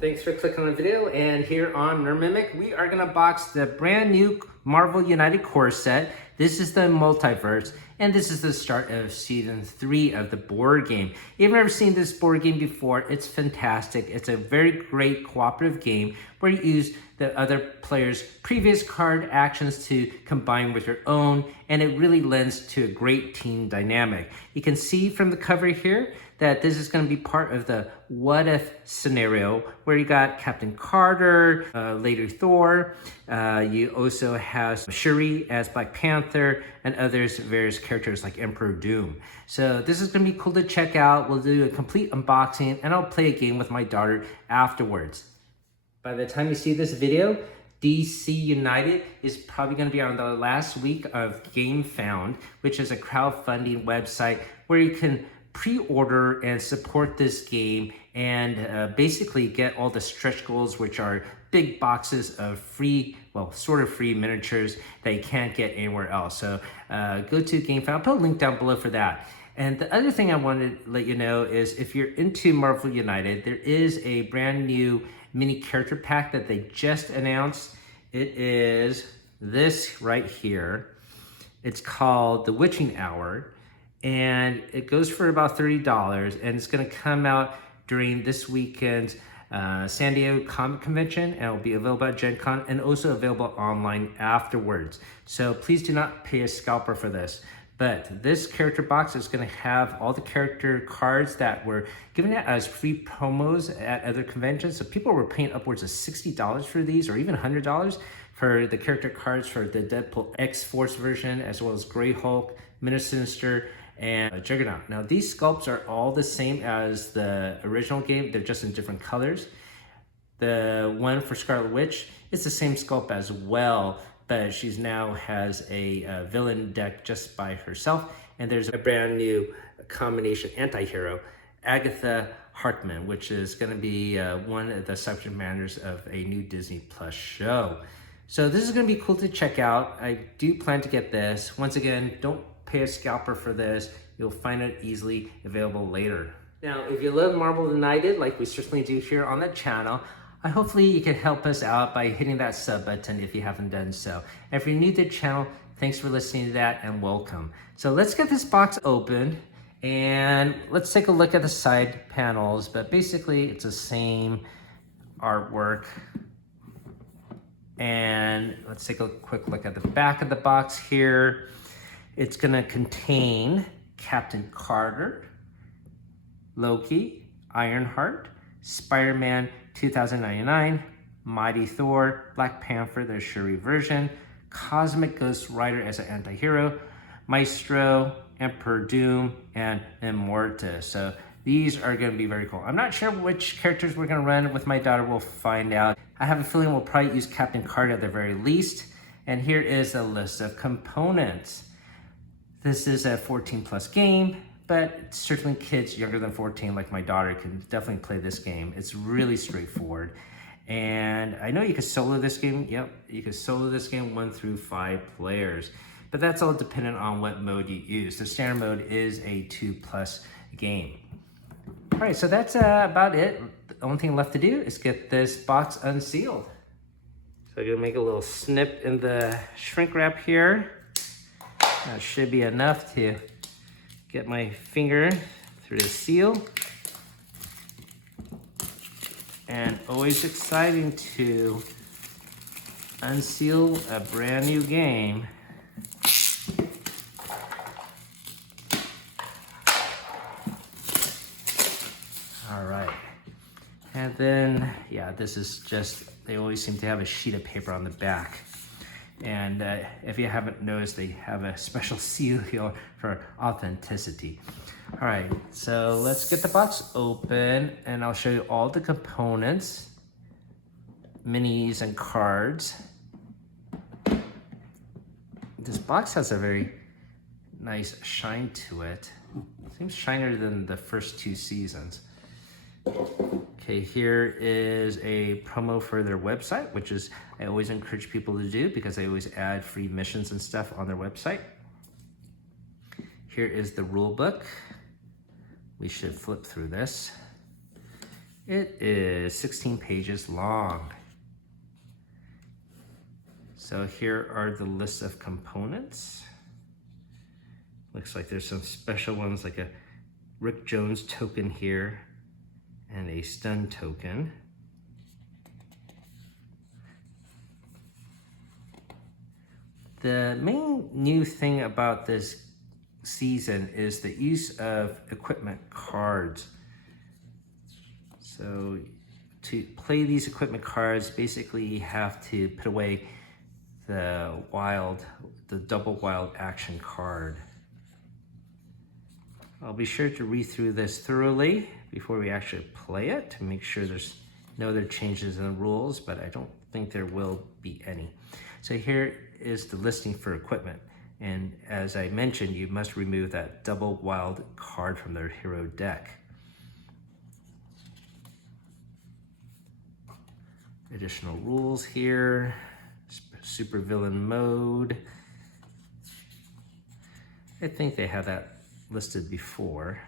Thanks for clicking on the video, and here on Nerd Mimic, we are gonna box the brand new Marvel United core set. This is the Multiverse, and this is the start of season 3 of the board game. If you've never seen this board game before, it's fantastic. It's a very great cooperative game where you use the other player's previous card actions to combine with your own, and it really lends to a great team dynamic. You can see from the cover here that this is going to be part of the what if scenario where you got Captain Carter, later Thor, you also have Shuri as Black Panther, and others, various characters like Emperor Doom. So this is going to be cool to check out. We'll do a complete unboxing and I'll play a game with my daughter afterwards. By the time you see this video, DC United is probably going to be on the last week of Game Found, which is a crowdfunding website where you can pre-order and support this game and basically get all the stretch goals, which are big boxes of free, well, sort of free miniatures that you can't get anywhere else. So go to GameFound. I'll put a link down below for that. And the other thing I wanted to let you know is if you're into Marvel United, there is a brand new mini character pack that they just announced. It is this right here. It's called The Witching Hour. And it goes for about $30, and it's gonna come out during this weekend's San Diego Comic Convention, and it will be available at Gen Con and also available online afterwards. So please do not pay a scalper for this. But this character box is gonna have all the character cards that were given out as free promos at other conventions. So people were paying upwards of $60 for these, or even $100 for the character cards for the Deadpool X-Force version, as well as Grey Hulk, Minister Sinister, and Juggernaut. Now these sculpts are all the same as the original game, they're just in different colors. The one for Scarlet Witch, it's the same sculpt as well, but she's now has a villain deck just by herself, and there's a brand new combination anti-hero, Agatha Harkman, which is going to be one of the subject matters of a new Disney Plus show. So this is going to be cool to check out. I do plan to get this. Once again, don't pay a scalper for this. You'll find it easily available later. Now, if you love Marvel United, like we certainly do here on the channel, hopefully you can help us out by hitting that sub button if you haven't done so. And if you're new to the channel, thanks for listening to that and welcome. So let's get this box open and let's take a look at the side panels, but basically it's the same artwork. And let's take a quick look at the back of the box here. It's gonna contain Captain Carter, Loki, Ironheart, Spider-Man 2099, Mighty Thor, Black Panther, the Shuri version, Cosmic Ghost Rider as an anti-hero, Maestro, Emperor Doom, and Immortus. So these are gonna be very cool. I'm not sure which characters we're gonna run with my daughter, we'll find out. I have a feeling we'll probably use Captain Carter at the very least. And here is a list of components. This is a 14+ game, but certainly kids younger than 14, like my daughter, can definitely play this game. It's really straightforward. And I know you can solo this game. Yep, you can solo this game 1 through 5 players, but that's all dependent on what mode you use. The standard mode is a 2+ game. All right, so that's about it. The only thing left to do is get this box unsealed. So I'm gonna make a little snip in the shrink wrap here. That should be enough to get my finger through the seal. And always exciting to unseal a brand new game. All right. And then, yeah, this is just, they always seem to have a sheet of paper on the back. And if you haven't noticed, they have a special seal here for authenticity. All right, so let's get the box open and I'll show you all the components, minis and cards. This box has a very nice shine to it. Seems shinier than the first 2 seasons. Okay, here is a promo for their website, which is I always encourage people to do because they always add free missions and stuff on their website. Here is the rule book. We should flip through this. It is 16 pages long. So here are the list of components. Looks like there's some special ones like a Rick Jones token here and a stun token. The main new thing about this season is the use of equipment cards. So to play these equipment cards, basically you have to put away the double wild action card. I'll be sure to read through this thoroughly before we actually play it to make sure there's no other changes in the rules, but I don't think there will be any. So here is the listing for equipment. And as I mentioned, you must remove that double wild card from their hero deck. Additional rules here, supervillain mode. I think they had that listed before.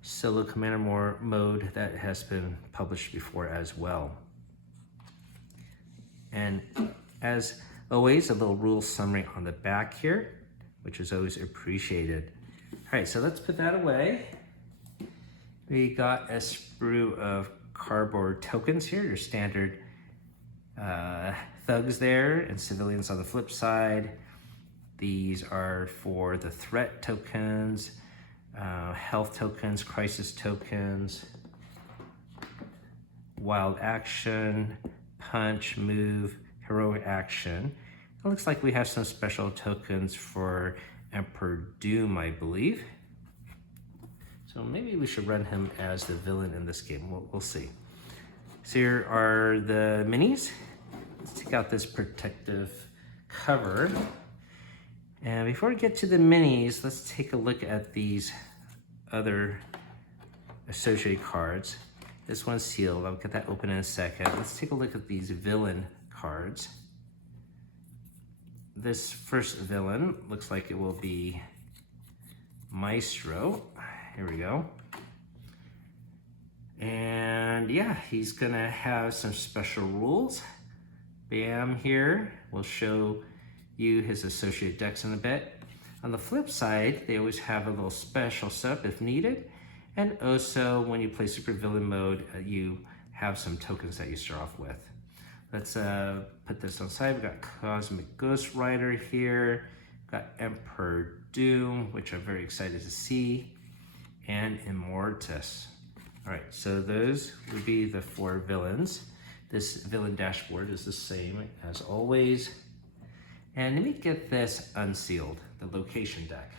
Solo commander mode, that has been published before as well. And as always, a little rule summary on the back here, which is always appreciated. All right, so let's put that away. We got a sprue of cardboard tokens here, your standard thugs there and civilians on the flip side. These are for the threat tokens, health tokens, crisis tokens, wild action, punch, move, heroic action. It looks like we have some special tokens for Emperor Doom, I believe. So maybe we should run him as the villain in this game. We'll see. So here are the minis. Let's take out this protective cover. And before we get to the minis, let's take a look at these other associated cards. This one's sealed. I'll get that open in a second. Let's take a look at these villain cards. This first villain looks like it will be Maestro. Here we go. And yeah, he's gonna have some special rules. Bam here will show you his associated decks in a bit. On the flip side, they always have a little special setup if needed. And also when you play supervillain mode, you have some tokens that you start off with. Let's put this on the side. We've got Cosmic Ghost Rider here. We've got Emperor Doom, which I'm very excited to see. And Immortus. All right, so those would be the 4 villains. This villain dashboard is the same as always. And let me get this unsealed, the location deck.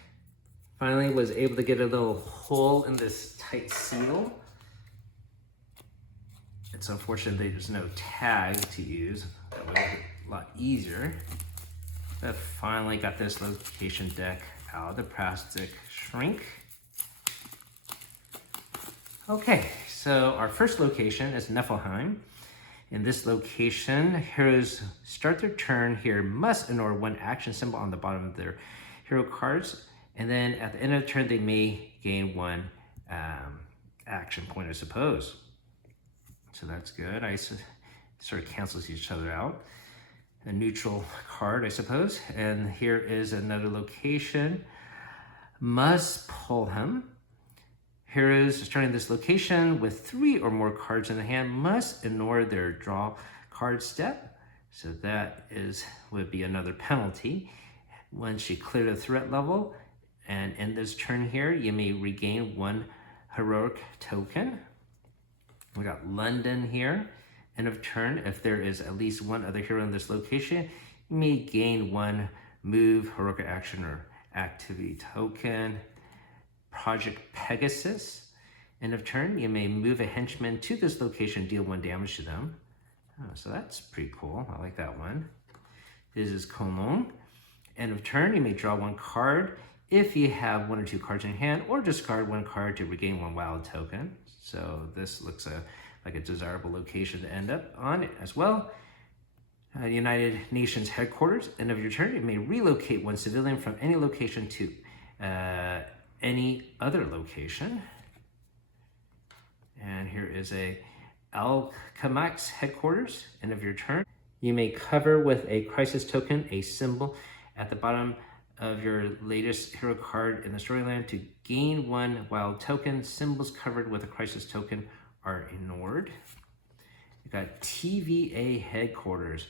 Finally was able to get a little hole in this tight seal. It's unfortunate there's no tag to use. That would make it a lot easier. But finally got this location deck out of the plastic shrink. Okay, so our first location is Niflheim. In this location, heroes start their turn here must ignore 1 action symbol on the bottom of their hero cards, and then at the end of the turn they may gain 1 action point, I suppose. So that's good. I sort of cancels each other out. A neutral card, I suppose. And here is another location, Muspelheim. Heroes starting this location with 3 or more cards in the hand must ignore their draw card step. So that would be another penalty. Once you clear the threat level and end this turn here, you may regain 1 heroic token. We got London here. End of turn, if there is at least 1 other hero in this location, you may gain 1 move, heroic action, or activity token. Project Pegasus. End of turn, you may move a henchman to this location, deal 1 damage to them. Oh, so that's pretty cool. I like that one. This is Cologne. End of turn, you may draw 1 card if you have 1 or 2 cards in hand, or discard 1 card to regain 1 wild token. So this looks like a desirable location to end up on as well. United Nations headquarters. End of your turn, you may relocate 1 civilian from any location to any other location. And here is a Alchemax headquarters. End of your turn. You may cover with a crisis token a symbol at the bottom of your latest hero card in the storyline to gain 1 wild token. Symbols covered with a crisis token are ignored. You got TVA headquarters.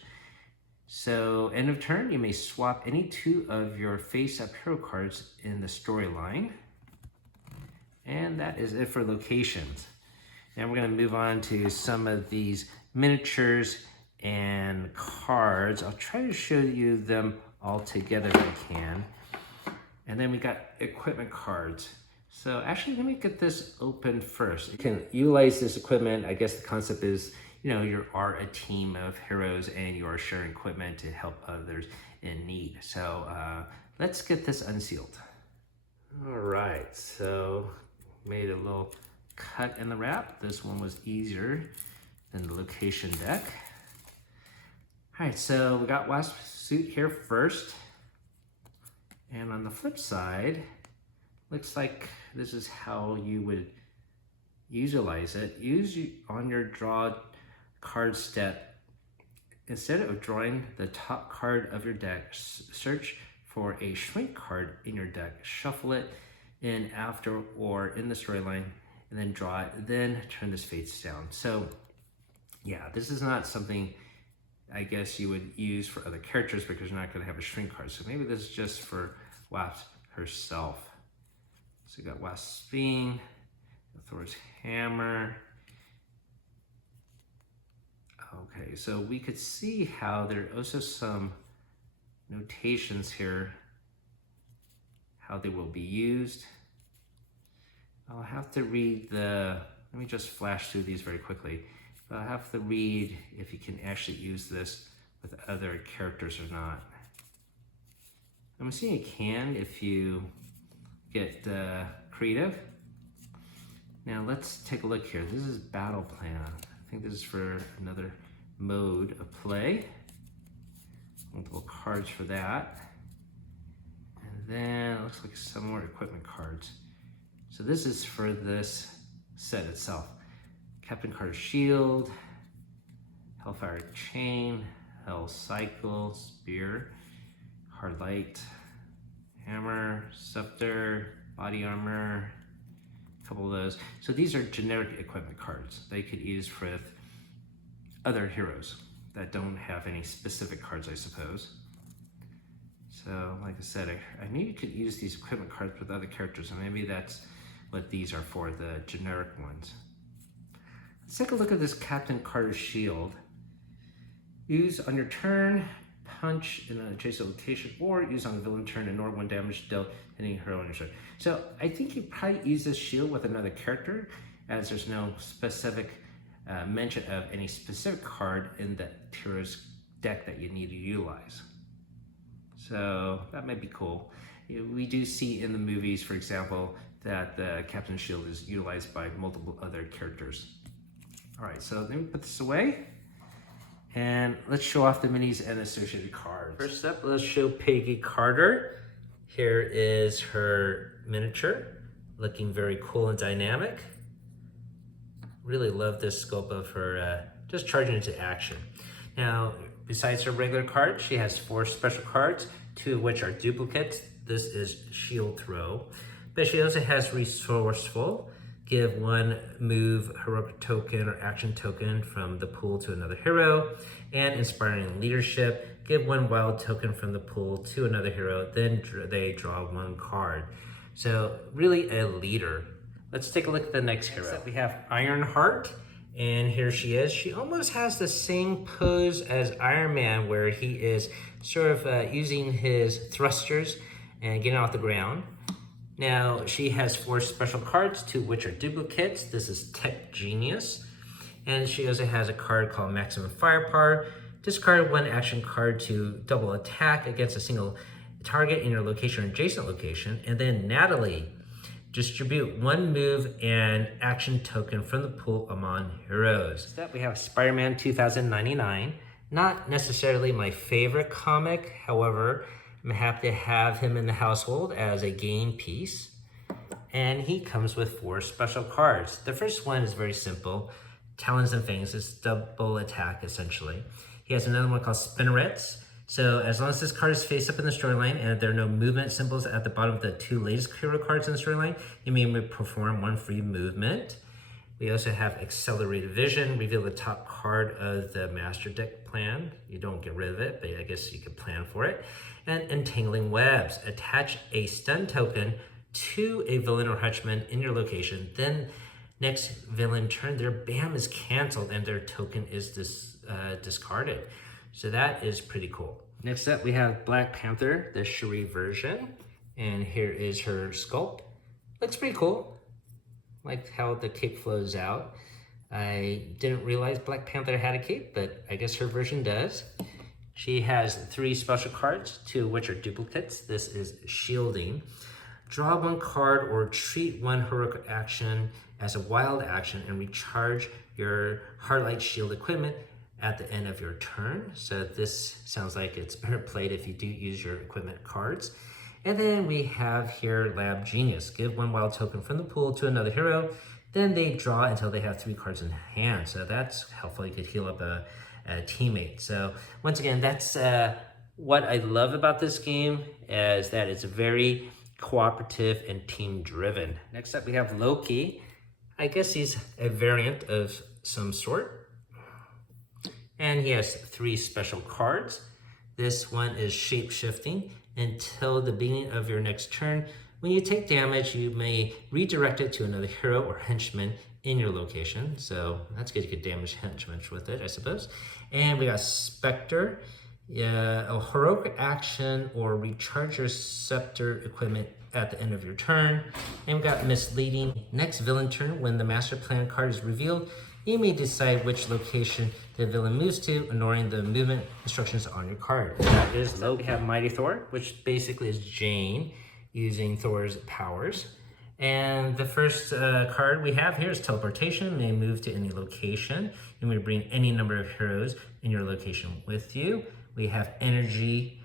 So end of turn, you may swap any 2 of your face-up hero cards in the storyline. And that is it for locations. Now we're going to move on to some of these miniatures and cards. I'll try to show you them all together if I can. And then we got equipment cards. So actually, let me get this open first. You can utilize this equipment. I guess the concept is, you know, you are a team of heroes and you are sharing equipment to help others in need. So let's get this unsealed. All right, so made a little cut in the wrap. This one was easier than the location deck. All right, so we got Wasp suit here first. And on the flip side, looks like this is how you would utilize it. Use on your draw card step. Instead of drawing the top card of your deck, search for a shrink card in your deck, shuffle it in after or in the storyline, and then draw it, then turn this face down. So yeah, this is not something I guess you would use for other characters because you're not going to have a shrink card. So maybe this is just for Wasp herself. So you got Wasp Spine, Thor's Hammer. Okay, so we could see how there are also some notations here, how they will be used. I'll have to read let me just flash through these very quickly. But I'll have to read if you can actually use this with other characters or not. I'm assuming you can if you get creative. Now let's take a look here. This is Battle Plan. I think this is for another mode of play. Multiple cards for that. And then it looks like some more equipment cards. So this is for this set itself. Captain Carter's Shield, Hellfire Chain, Hell Cycle, Spear, Hard Light, Hammer, Scepter, Body Armor, a couple of those. So these are generic equipment cards they could use with other heroes that don't have any specific cards, I suppose. So like I said, I knew you could use these equipment cards with other characters, and maybe that's what these are for, the generic ones. Let's take a look at this Captain Carter's Shield. Use on your turn, punch in an adjacent location, or use on the villain turn, ignore 1 damage dealt any hero on your side. So I think you probably use this shield with another character, as there's no specific mention of any specific card in the hero's deck that you need to utilize. So that might be cool. We do see in the movies, for example, that the Captain's Shield is utilized by multiple other characters. All right, so let me put this away and let's show off the minis and associated cards. First up, let's show Peggy Carter. Here is her miniature, looking very cool and dynamic. Really love this scope of her just charging into action. Now, besides her regular cards, she has 4 special cards, 2 of which are duplicates. This is Shield Throw, but she also has Resourceful. Give 1 move, heroic token, or action token from the pool to another hero, and Inspiring Leadership. Give 1 wild token from the pool to another hero, then they draw 1 card. So really a leader. Let's take a look at the next hero. Next up, we have Ironheart, and here she is. She almost has the same pose as Iron Man, where he is sort of using his thrusters and getting off the ground. Now, she has 4 special cards, 2 of which are duplicates. This is Tech Genius. And she also has a card called Maximum Firepower. Discard 1 action card to double attack against a single target in your location or adjacent location. And then Natalie, distribute 1 move and action token from the pool among heroes. Next up, we have Spider-Man 2099. Not necessarily my favorite comic, however, I'm happy to have him in the household as a game piece. and he comes with 4 special cards. The first one is very simple. Talons and Fangs is double attack, essentially. He has another one called Spinnerets. So as long as this card is face up in the storyline and there are no movement symbols at the bottom of the 2 latest hero cards in the storyline, you may perform 1 free movement. We also have Accelerated Vision, reveal the top card of the master deck plan. You don't get rid of it, but I guess you could plan for it. And Entangling Webs, attach a stun token to a villain or henchman in your location. Then next villain turn, their BAM is canceled and their token is discarded. So that is pretty cool. Next up, we have Black Panther, the Shuri version. And here is her sculpt. Looks pretty cool. Like how the cape flows out. I didn't realize Black Panther had a cape, but I guess her version does. She has 3 special cards, 2 of which are duplicates. This is Shielding. Draw 1 card or treat 1 heroic action as a wild action and recharge your Heartlight Shield equipment at the end of your turn. So this sounds like it's better played if you do use your equipment cards. And then we have here Lab Genius. Give 1 wild token from the pool to another hero. Then they draw until they have 3 cards in hand. So that's helpful. You could heal up a teammate. So once again, that's what I love about this game, is that it's very cooperative and team driven. Next up we have Loki. I guess he's a variant of some sort. And he has 3 special cards. This one is Shape Shifting. Until the beginning of your next turn, when you take damage, you may redirect it to another hero or henchman in your location. So that's good, you could damage henchmen with it, I suppose. And we got Spectre, a heroic action or recharge your scepter equipment at the end of your turn. And we got Misleading. Next villain turn, when the master plan card is revealed, you may decide which location the villain moves to, ignoring the movement instructions on your card. That is Loki. We have Mighty Thor, which basically is Jane using Thor's powers. And the first card we have here is Teleportation. You may move to any location. You may bring any number of heroes in your location with you. We have Energy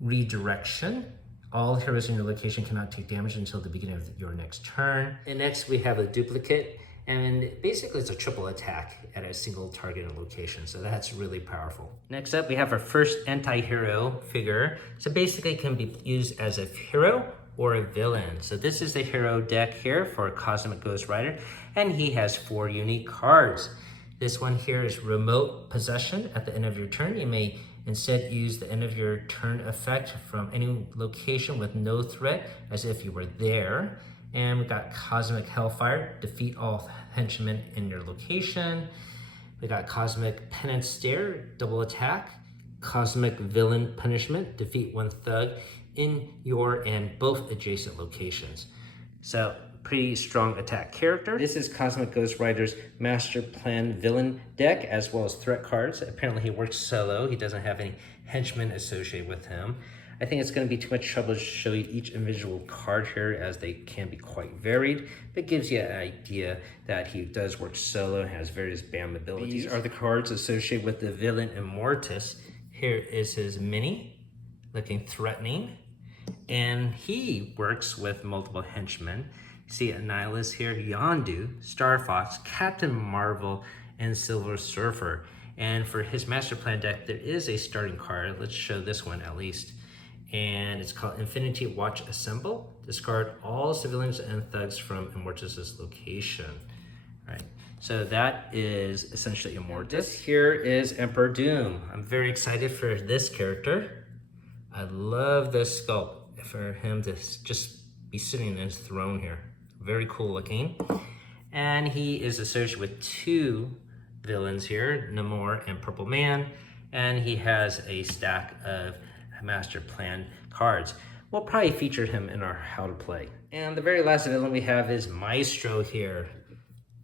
Redirection. All heroes in your location cannot take damage until the beginning of your next turn. And next we have a Duplicate. And basically it's a triple attack at a single targeted location. So that's really powerful. Next up, we have our first anti-hero figure. So basically it can be used as a hero or a villain. So this is the hero deck here for Cosmic Ghost Rider. And he has 4 unique cards. This one here is Remote Possession. At the end of your turn, you may instead use the end of your turn effect from any location with no threat, as if you were there. And we got Cosmic Hellfire, defeat all henchmen in your location. We got Cosmic Penance Stare, double attack. Cosmic Villain Punishment, defeat 1 thug in your and both adjacent locations. So pretty strong attack character. This is Cosmic Ghost Rider's Master Plan Villain deck, as well as threat cards. Apparently he works solo. He doesn't have any henchmen associated with him. I think it's going to be too much trouble to show you each individual card here, as they can be quite varied, but it gives you an idea that he does work solo and has various BAM abilities. These are the cards associated with the villain Immortus. Here is his mini, looking threatening, and he works with multiple henchmen. You see Annihilus here, Yondu, Star Fox, Captain Marvel, and Silver Surfer. And for his Master Plan deck, there is a starting card. Let's show this one at least. And it's called Infinity Watch Assemble. Discard all civilians and thugs from Immortus' location. All right, so that is essentially Immortus. This here is Emperor Doom. I'm very excited for this character. I love this sculpt for him to just be sitting in his throne here. Very cool looking. And he is associated with 2 villains here, Namor and Purple Man. And he has a stack of Master Plan cards. We'll probably feature him in our How to Play. And the very last villain we have is Maestro here.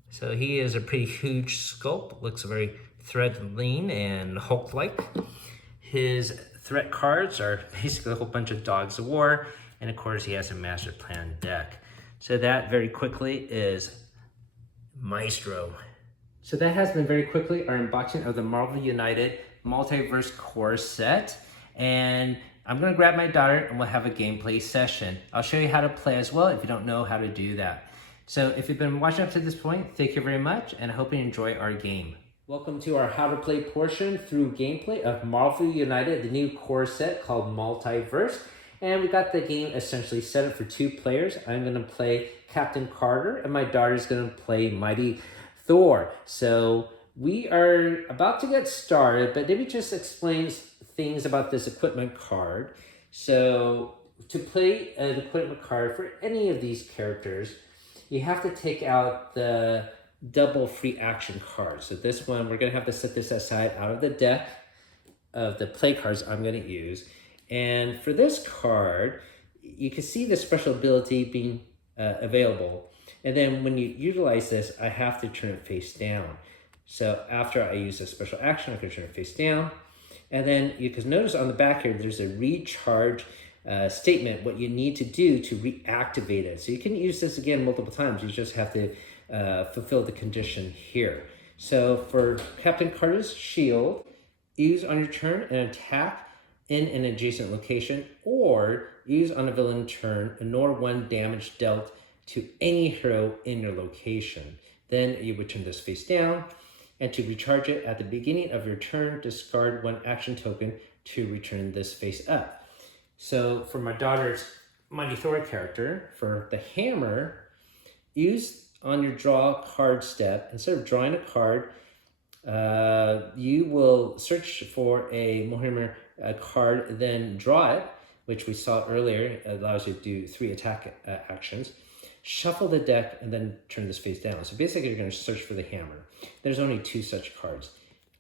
So he is a pretty huge sculpt, looks very thread-lean and Hulk-like. His threat cards are basically a whole bunch of Dogs of War, and of course he has a Master Plan deck. So that very quickly is Maestro. So that has been very quickly our unboxing of the Marvel United Multiverse core set. And I'm gonna grab my daughter and we'll have a gameplay session. I'll show you how to play as well if you don't know how to do that. So if you've been watching up to this point, thank you very much, and I hope you enjoy our game. Welcome to our how to play portion through gameplay of Marvel United, the new core set called Multiverse. And we got the game essentially set up for 2 players. I'm gonna play Captain Carter and my daughter's gonna play Mighty Thor. So we are about to get started, but let me just explain things about this equipment card. So to play an equipment card for any of these characters, you have to take out the double free action cards. So this one, we're gonna have to set this aside out of the deck of the play cards I'm gonna use. And for this card, you can see the special ability being available. And then when you utilize this, I have to turn it face down. So after I use a special action, I can turn it face down. And then you can notice on the back here, there's a recharge statement, what you need to do to reactivate it. So you can use this again multiple times. You just have to fulfill the condition here. So for Captain Carter's shield, use on your turn an attack in an adjacent location, or use on a villain turn, ignore 1 damage dealt to any hero in your location. Then you would turn this face down, and to recharge it at the beginning of your turn, discard 1 action token to return this face up. So for my daughter's Mighty Thor character, for the hammer, use on your draw card step, instead of drawing a card, you will search for a Multiverse card, then draw it, which we saw earlier. It allows you to do 3 attack actions. Shuffle the deck and then turn this face down. So basically you're going to search for the hammer. There's only 2 such cards.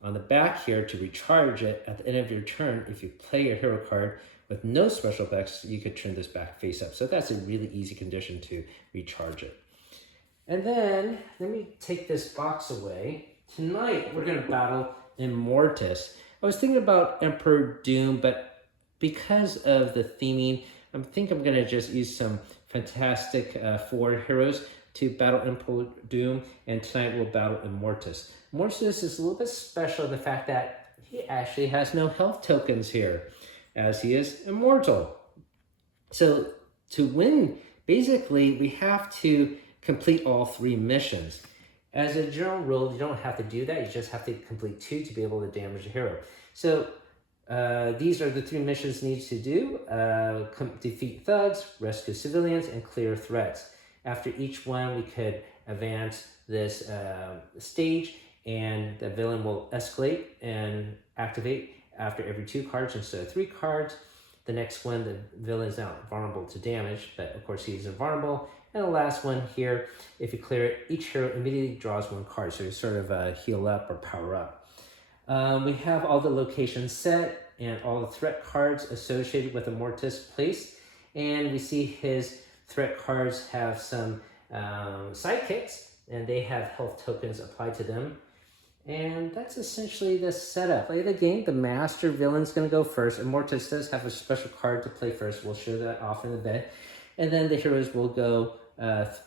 On the back here, to recharge it at the end of your turn, if you play a hero card with no special effects, you could turn this back face up. So that's a really easy condition to recharge it. And then, let me take this box away. Tonight, we're gonna battle Immortus. I was thinking about Emperor Doom, but because of the theming, I think I'm gonna just use some Fantastic Four heroes to battle Emperor Doom, and tonight we'll battle Immortus. Immortus is a little bit special in the fact that he actually has no health tokens here, as he is immortal. So to win, basically, we have to complete all 3 missions. As a general rule, you don't have to do that. You just have to complete 2 to be able to damage a hero. So these are the 3 missions needs to do. Defeat thugs, rescue civilians, and clear threats. After each one, we could advance this stage, and the villain will escalate and activate after every 2 cards instead of 3 cards. The next one, the villain is now vulnerable to damage, but of course he's invulnerable. And the last one here, if you clear it, each hero immediately draws 1 card, so you sort of heal up or power up. We have all the locations set and all the threat cards associated with Immortus placed, and we see his threat cards have some sidekicks, and they have health tokens applied to them. And that's essentially the setup. Play the game, the master villain's gonna go first. Immortus does have a special card to play first. We'll show that off in a bit. And then the heroes will go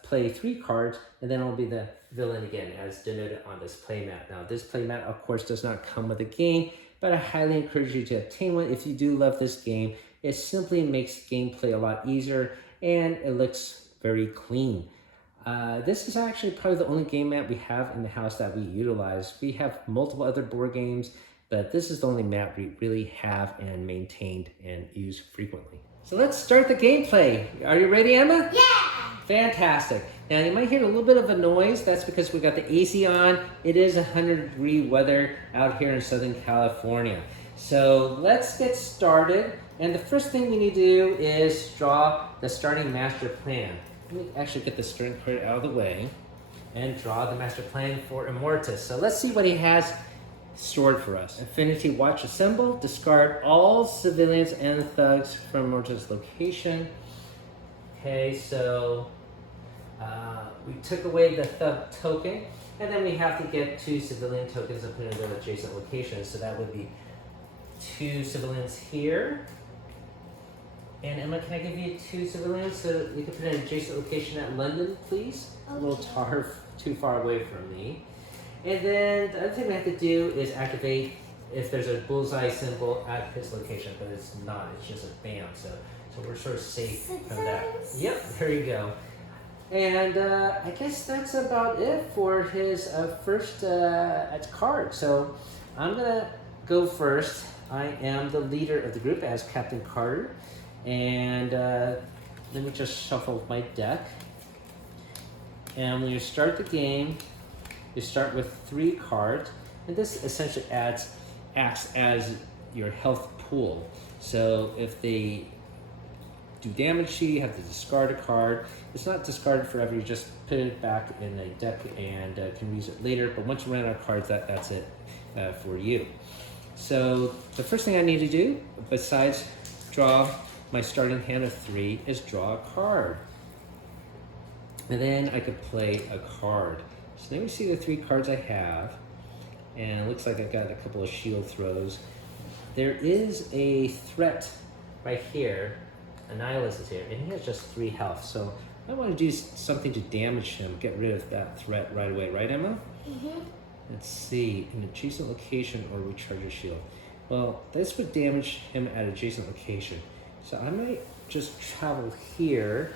play 3 cards, and then it'll be the villain again, as denoted on this playmat. Now, this playmat, of course, does not come with a game, but I highly encourage you to obtain one if you do love this game. It simply makes gameplay a lot easier, and it looks very clean. This is actually probably the only game mat we have in the house that we utilize. We have multiple other board games, but this is the only mat we really have and maintained and use frequently. So let's start the gameplay. Are you ready, Emma? Yeah! Fantastic. Now you might hear a little bit of a noise. That's because we got the AC on. It is 100-degree weather out here in Southern California. So let's get started. And the first thing we need to do is draw the starting master plan. Let me actually get the starting card out of the way and draw the master plan for Immortus. So let's see what he has stored for us. Infinity Watch assemble. Discard all civilians and thugs from Immortus' location. Okay, so we took away the thug token, and then we have to get 2 civilian tokens up in their adjacent locations. So that would be 2 civilians here. And Emma, can I give you 2 civilians so you can put an adjacent location at London, please? Okay. A little too far away from me. And then the other thing we have to do is activate if there's a bullseye symbol at his location, but it's not. It's just a bam. So we're sort of safe from that. Yep, there you go. And I guess that's about it for his first card. So I'm gonna go first. I am the leader of the group as Captain Carter. And let me just shuffle my deck. And when you start the game, you start with 3 cards. And this essentially acts as your health pool. So if they do damage to you, you have to discard a card. It's not discarded forever, you just put it back in a deck and can use it later. But once you run out of cards, that's it for you. So the first thing I need to do, besides draw my starting hand of 3, is draw a card. And then I could play a card. So let me see the 3 cards I have. And it looks like I've got a couple of shield throws. There is a threat right here. Annihilus is here, and he has just 3 health. So I want to do something to damage him, get rid of that threat right away. Right, Emma? Mm-hmm. Let's see, an adjacent location or recharge your shield. Well, this would damage him at adjacent location. So I might just travel here,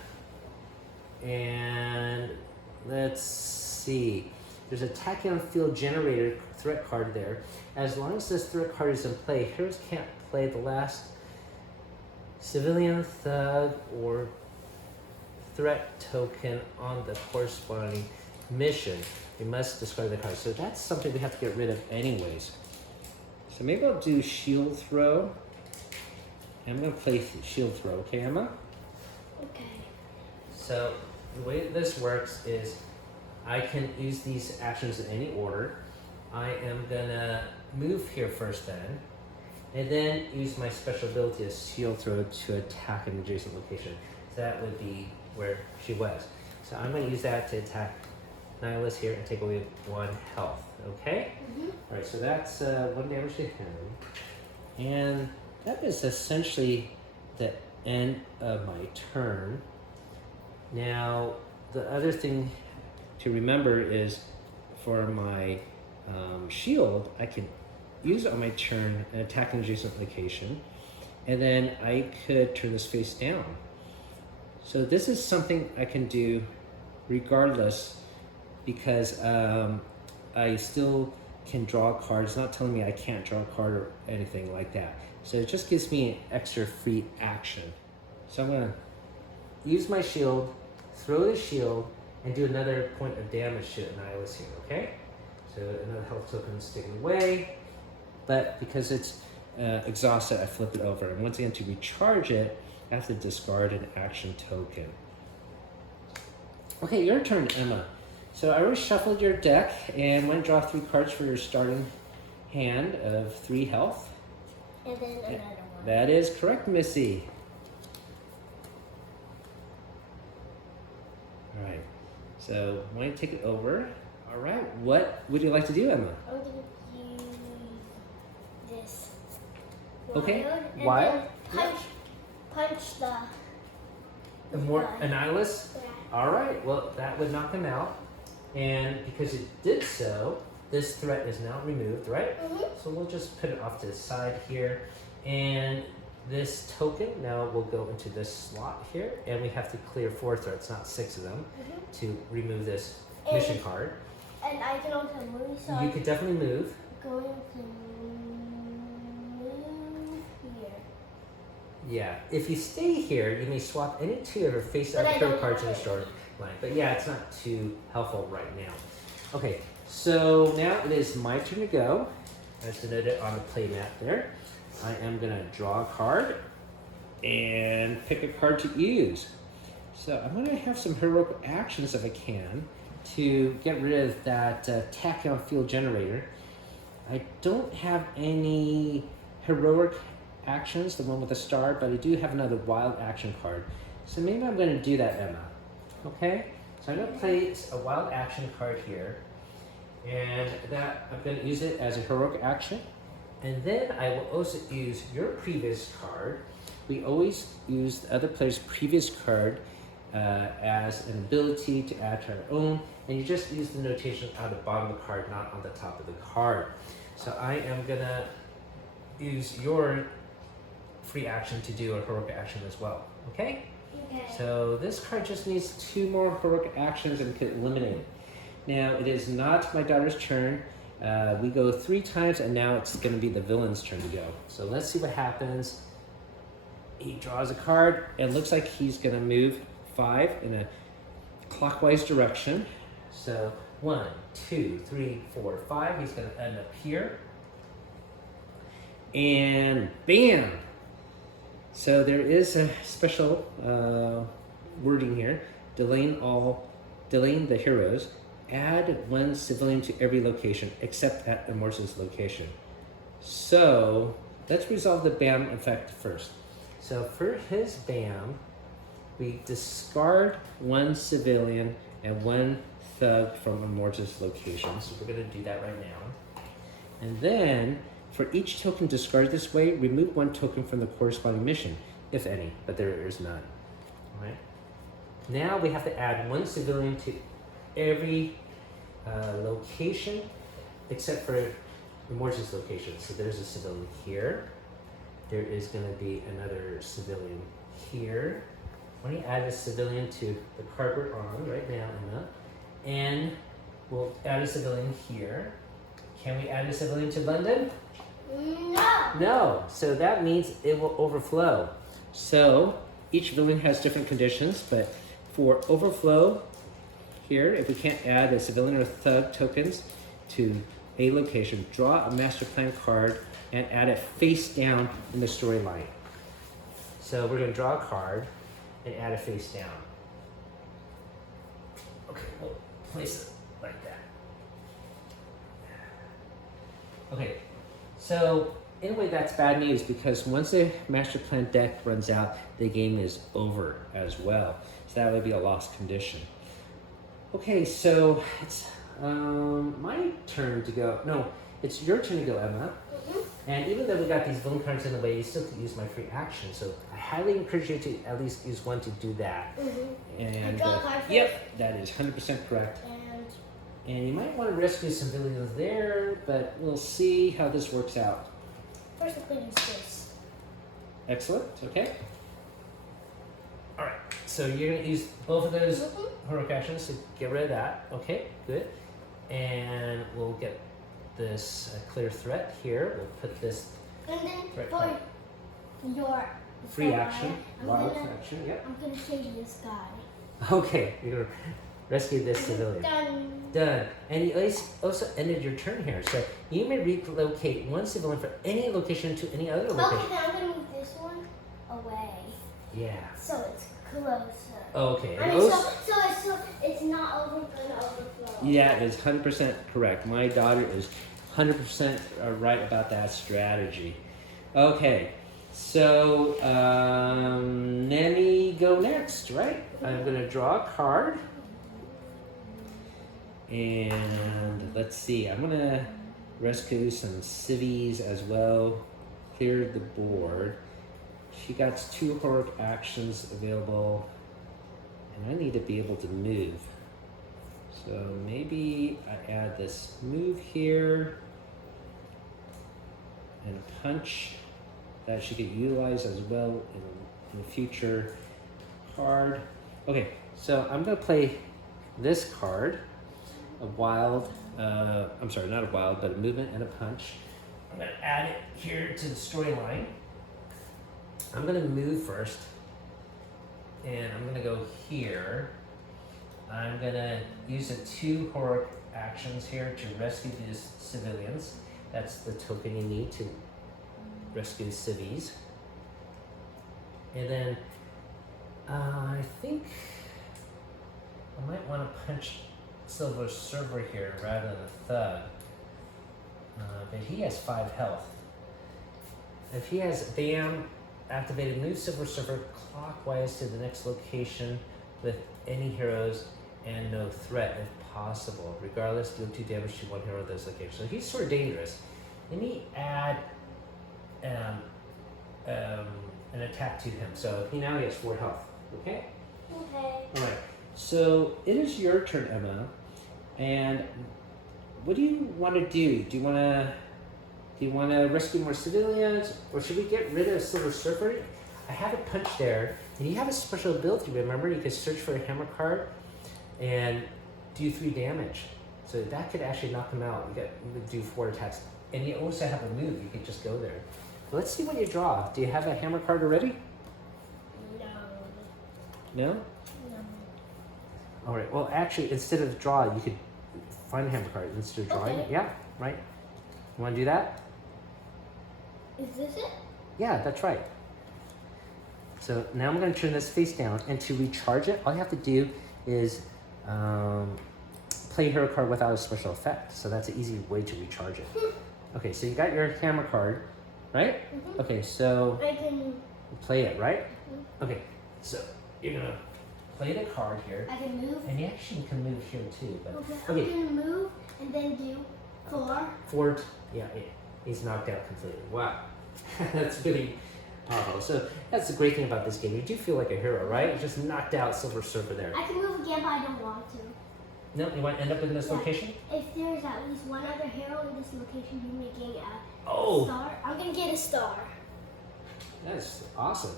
and let's see. There's a tachyon field generator threat card there. As long as this threat card is in play, heroes can't play the last civilian, thug, or threat token on the corresponding mission. You must discard the card. So that's something we have to get rid of anyways. So maybe I'll do shield throw. I'm gonna play shield throw, okay, Emma? Okay. So the way this works is I can use these actions in any order. I am gonna move here first then, and then use my special ability as shield throw to attack an adjacent location. So that would be where she was. So I'm gonna use that to attack Nihilus here and take away 1 health, okay? Mm-hmm. All right, so that's 1 damage to him. And that is essentially the end of my turn. Now, the other thing to remember is for my shield, I can use it on my turn and attack an adjacent location, and then I could turn this face down. So this is something I can do regardless, because I still can draw a card. It's not telling me I can't draw a card or anything like that. So it just gives me an extra free action. So I'm gonna use my shield, throw the shield, and do another point of damage to Annihilus here, okay? So another health token is taken away, but because it's exhausted, I flip it over. And once again, to recharge it, I have to discard an action token. Okay, your turn, Emma. So I already shuffled your deck and went and draw 3 cards for your starting hand of 3 health. And then another one. That is correct, Missy. All right, so why don't you take it over? All right, what would you like to do, Emma? I'm going to use this. Okay, and wild. then punch the More guy. Annihilus? Yeah. All right, well, that would knock him out. And because it did so, this threat is now removed, right? Mm-hmm. So we'll just put it off to the side here. And this token now will go into this slot here. And we have to clear 4 threats, not 6 of them, to remove this mission card. And I can also move, so You could definitely move. going to move here. Yeah, if you stay here, you may swap any 2 of your face-up But I hero don't cards in the have it. story line. But yeah, it's not too helpful right now. Okay, so now it is my turn to go. As denoted on the play mat there. I am gonna draw a card and pick a card to use. So I'm gonna have some heroic actions if I can to get rid of that tachyon field generator. I don't have any heroic actions, the one with the star, but I do have another wild action card. So maybe I'm going to do that, Emma. Okay? So I'm going to place a wild action card here, and that I'm going to use it as a heroic action. And then I will also use your previous card. We always use the other player's previous card as an ability to add to our own, and you just use the notation on the bottom of the card, not on the top of the card. So I am gonna use your free action to do a heroic action as well. Okay? Okay. So this card just needs 2 more heroic actions and can eliminate it. Now it is not my daughter's turn. We go 3 times and now it's going to be the villain's turn to go. So let's see what happens. He draws a card and looks like he's going to move 5 in a clockwise direction. So 1, 2, 3, 4, 5. He's going to end up here. And bam! So there is a special wording here. Delaying the heroes. Add 1 civilian to every location except at Immortus' location. So let's resolve the BAM effect first. So for his BAM, we discard 1 civilian and 1 thug from Immortus' location. So we're going to do that right now. And then for each token discarded this way, remove 1 token from the corresponding mission, if any, but there is none. All right. Now we have to add 1 civilian to every location except for Immortus' location. So there's a civilian here. There is going to be another civilian here. Why don't you add a civilian to the card we're on right now, Emma? And we'll add a civilian here. Can we add a civilian to London? No. No. So that means it will overflow. So each villain has different conditions, but for overflow here, if we can't add a civilian or thug tokens to a location, draw a master plan card and add it face down in the storyline. So we're going to draw a card and add it face down. Okay, we'll place it like that. Okay, so in a way that's bad news because once the master plan deck runs out, the game is over as well. So that would be a lost condition. Okay, so it's my turn to go. No, it's your turn to go, Emma. And even though we got these villain cards in the way, you still can use my free action. So I highly encourage you to at least use 1 to do that. And draw a card first. yep, that is 100% correct. And you might want to rescue some villains there, but we'll see how this works out. First, I'm putting this. Excellent. Okay. All right. So you're going to use both of those heroic actions to get rid of that. Okay. Good. And we'll get this clear threat here. We'll put this And then right for your free action, I'm wild gonna, action. Yep. I'm gonna change this guy. Okay. You're going to rescue this civilian. Done. Done. And you also ended your turn here. So you may relocate 1 civilian from any location to any other location. Okay, then I'm gonna move this one away. Yeah. So it's closer. Okay. I mean, so it's not gonna overflow. Yeah, it is 100% correct. My daughter is 100% right about that strategy. Okay, so let me go next, right? I'm going to draw a card. And let's see, I'm going to rescue some civvies as well. Clear the board. She got 2 heroic actions available. And I need to be able to move. So maybe I add this move here and a punch that she could utilize as well in a future card. Okay, so I'm gonna play this card, a wild, I'm sorry, not a wild, but a movement and a punch. I'm gonna add it here to the storyline. I'm gonna move first. And I'm gonna go here. I'm gonna use the 2 heroic actions here to rescue these civilians. That's the token you need to rescue civvies. And then I think I might want to punch Silver Surfer here rather than a thug. But he has 5 health. If he has BAM activated, move Silver Surfer clockwise to the next location with any heroes and no threat if possible. Regardless, deal 2 damage to 1 hero at this location. So he's sort of dangerous. Let me add an attack to him. So he now has 4 health. Okay? Okay. Alright. So it is your turn, Emma. And what do you want to do? Do you want to Do you want to rescue more civilians, or should we get rid of Silver Surfer? I have a punch there, and you have a special ability, remember? You can search for a hammer card and do 3 damage. So that could actually knock him out. You could do 4 attacks. And you also have a move, you could just go there. Let's see what you draw. Do you have a hammer card already? No. No? No. All right, well actually, instead of draw, you could find a hammer card instead of drawing it. Okay. Yeah, right? You wanna do that? Is this it? Yeah, that's right. So now I'm gonna turn this face down, and to recharge it, all you have to do is play hero card without a special effect. So that's an easy way to recharge it. Okay, so you got your hammer card, right? Mm-hmm. Okay, so I can. play it, right? Okay, so you're gonna play the card here, I can move. and you actually can move here too. But Okay. I'm gonna move and then do 4. Ford, yeah, he's knocked out completely. Wow, that's really powerful. So that's the great thing about this game. You do feel like a hero, right? You just knocked out Silver Surfer there. I can move again, but I don't want to. No, you want to end up in this Yeah. location? If there's at least one other hero in this location, you're making a Oh, star. I'm gonna get a star. that's awesome.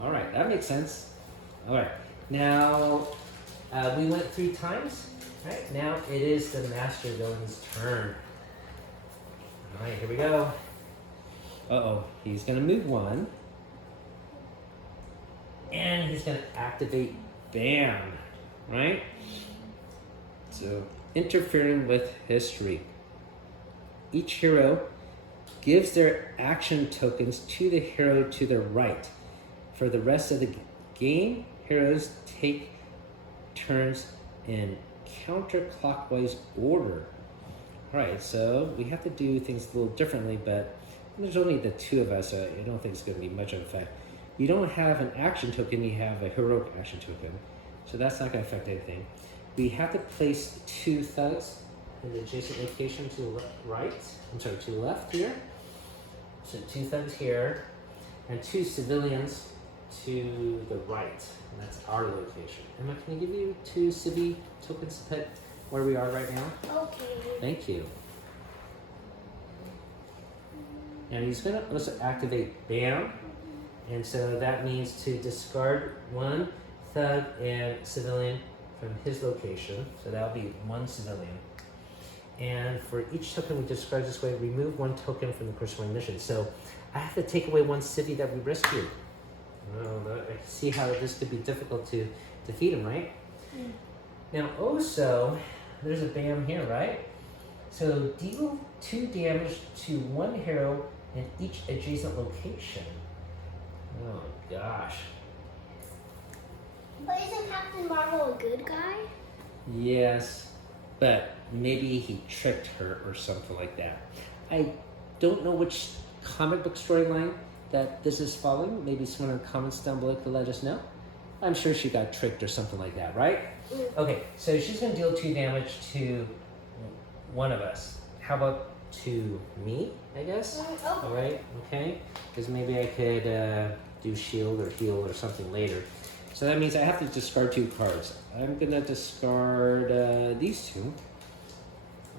All right, that makes sense. All right, now we went 3 times. Right, now it is the Master Villain's turn. All right, here we go. Uh-oh, he's gonna move 1. And he's gonna activate BAM, right? So, interfering with history. Each hero gives their action tokens to the hero to the right. For the rest of the game, heroes take turns in counterclockwise order. All right, so we have to do things a little differently, but there's only the 2 of us, so I don't think it's going to be much of an effect. You don't have an action token, you have a heroic action token, so that's not going to affect anything. We have to place 2 thugs in the adjacent location to the to the left here. So 2 thugs here, and 2 civilians to the right. And that's our location. Emma, can I give you 2 civvy tokens to put where we are right now? Okay. Thank you. And he's gonna also activate BAM. And so that means to discard 1 thug and civilian from his location. So that'll be 1 civilian. And for each token we discard this way, remove 1 token from the corresponding mission. So I have to take away 1 civvy that we rescued. Well, I see how this could be difficult to defeat him, right? Mm. Now also, there's a BAM here, right? So deal 2 damage to 1 hero in each adjacent location. Oh gosh. But isn't Captain Marvel a good guy? Yes, but maybe he tricked her or something like that. I don't know which comic book storyline that this is following. Maybe someone in the comments down below could let us know. I'm sure she got tricked or something like that, right? Mm. Okay, so she's gonna deal 2 damage to 1 of us. How about to me, I guess? Okay. All right, okay? Because maybe I could do shield or heal or something later. So that means I have to discard 2 cards. I'm gonna discard these 2. I'll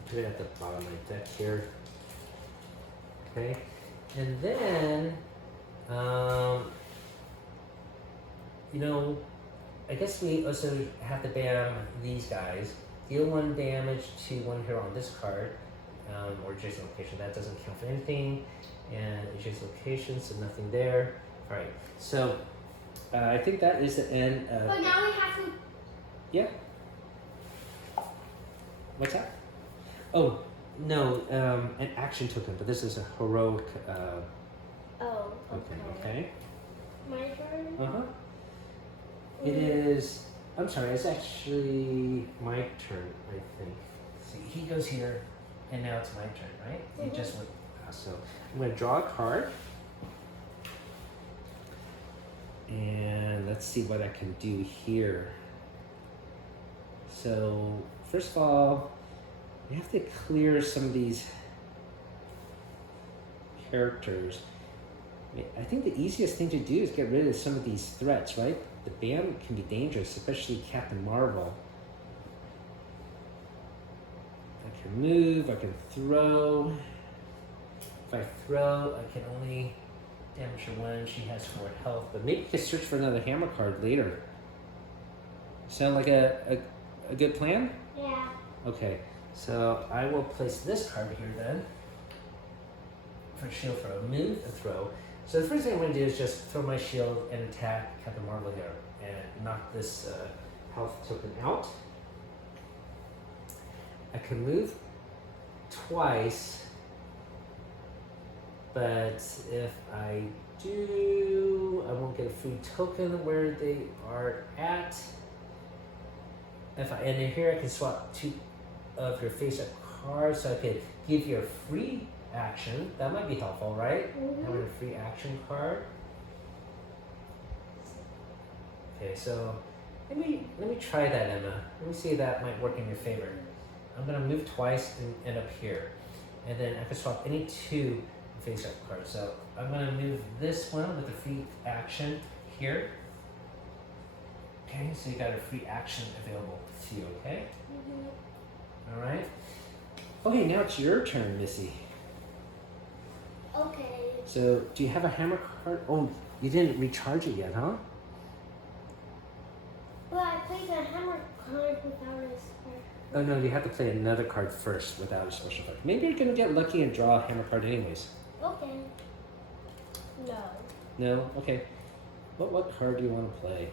put it at the bottom of my deck here. Okay, and then, you know, I guess we also have to BAM these guys. Deal 1 damage to 1 hero on this card, or adjacent location. That doesn't count for anything. And adjacent location, so nothing there. All right, so I think that is the end of... But now we have to... Yeah. What's that? Oh, no, an action token, but this is a heroic... Oh, Okay. My turn? Uh-huh. It is... I'm sorry, it's actually my turn, I think. See, he goes here, and now it's my turn, right? It just went past, so I'm going to draw a card. And let's see what I can do here. So, first of all, we have to clear some of these characters. I think the easiest thing to do is get rid of some of these threats, right? The BAM can be dangerous, especially Captain Marvel. can move, I can throw. If I throw, I can only damage her when she has 4 health, but maybe you can search for another hammer card later. Sound like a good plan? Yeah. Okay, so I will place this card here then for shield throw, move and throw. So the first thing I'm going to do is just throw my shield and attack Captain Marvel here and knock this health token out. I can move twice, but if I do, I won't get a free token where they are at. And in here I can swap 2 of your face-up cards, so I could give you a free action. That might be helpful, right? Having a free action card. Okay, so let me try that, Emma. Let me see if that might work in your favor. I'm gonna move twice and end up here, and then I can swap any 2 face-up cards. So I'm gonna move this one with a free action here. Okay, so you got a free action available to you. Okay. All right. Okay, now it's your turn, Missy. Okay. So, do you have a hammer card? Oh, you didn't recharge it yet, huh? Well, I played a hammer card without a square. Oh no, you have to play another card first without a special card. Maybe you're gonna get lucky and draw a hammer card anyways. Okay. No. No? Okay. What card do you want to play?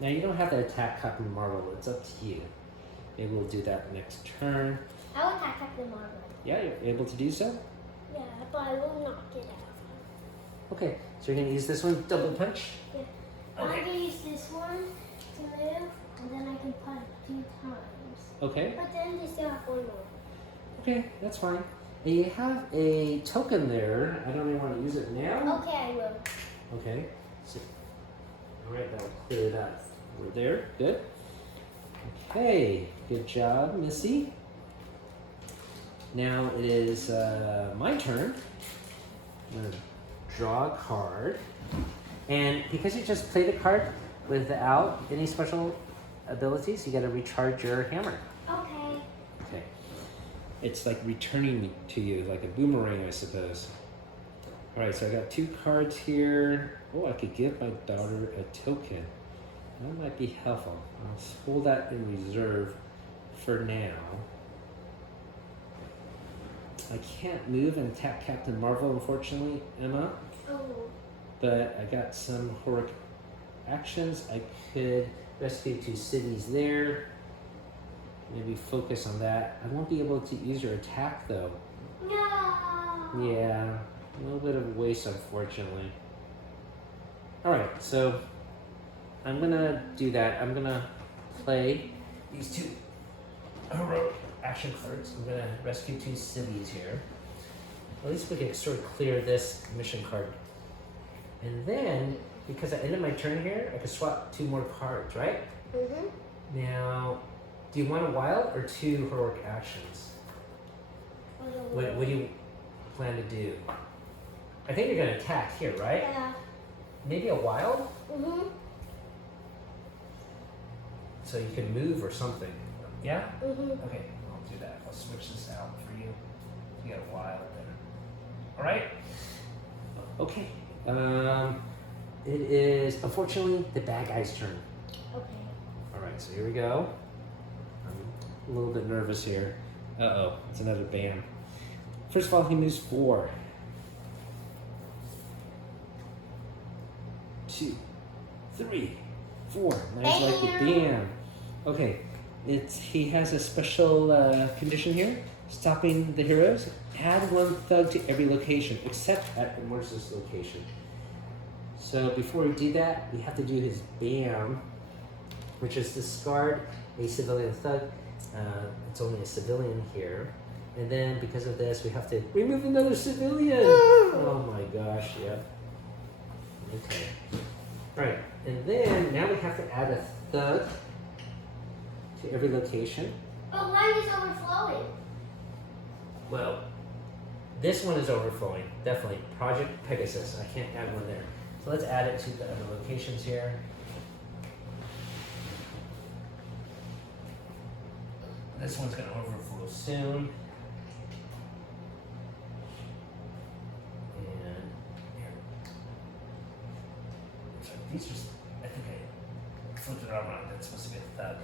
Now you don't have to attack Captain Marvel, it's up to you. Maybe we'll do that next turn. I'll attack Captain Marvel. Yeah, you're able to do so? Yeah, but I will not get out. Okay, so you're gonna use this one, double punch? Yeah. Okay. I'm gonna use this one to move, and then I can punch 2 times. Okay. But then you still have 1 more. Okay, that's fine. And you have a token there. I don't even want to use it now. Okay, I will. Okay. So, all right, that'll clear that over there. Good. Okay, good job, Missy. Now it is my turn. I'm gonna draw a card, and because you just played a card without any special abilities, you got to recharge your hammer. Okay. Okay. It's like returning to you, like a boomerang, I suppose. All right, so I got 2 cards here. Oh, I could give my daughter a token. That might be helpful. I'll hold that in reserve for now. I can't move and attack Captain Marvel, unfortunately, Emma. Oh. But I got some heroic actions. I could rescue 2 cities there. Maybe focus on that. I won't be able to use your attack though. No. Yeah, a little bit of a waste, unfortunately. All right, so I'm gonna do that. I'm gonna play these 2 heroic action cards. I'm gonna rescue 2 cities here. At least we can sort of clear this mission card. And then, because I ended my turn here, I can swap 2 more cards, right? Now, do you want a wild or 2 heroic actions? What do you plan to do? I think you're gonna attack here, right? Yeah. Maybe a wild? So you can move or something. Yeah? Okay, I'll do that. I'll switch this out for you. You got a wild there. All right? Okay. It is, unfortunately, the bad guy's turn. Okay. All right, so here we go. I'm a little bit nervous here. Uh-oh, it's another bam. First of all, he moves 4. 2, 3, 4. Nice, like the bam. Okay, he has a special condition here. Stopping the heroes. Add 1 thug to every location, except at Immersive's location. So before we do that, we have to do his BAM, which is discard a civilian thug. It's only a civilian here. And then because of this, we have to remove another civilian. Oh my gosh, yep. Okay. All right, and then now we have to add a thug to every location. But mine is overflowing. Well, this one is overflowing, definitely. Project Pegasus, I can't add one there. So let's add it to the other locations here. This one's gonna overflow soon. And here. So these are, I think I flipped it around. That's supposed to be a thug.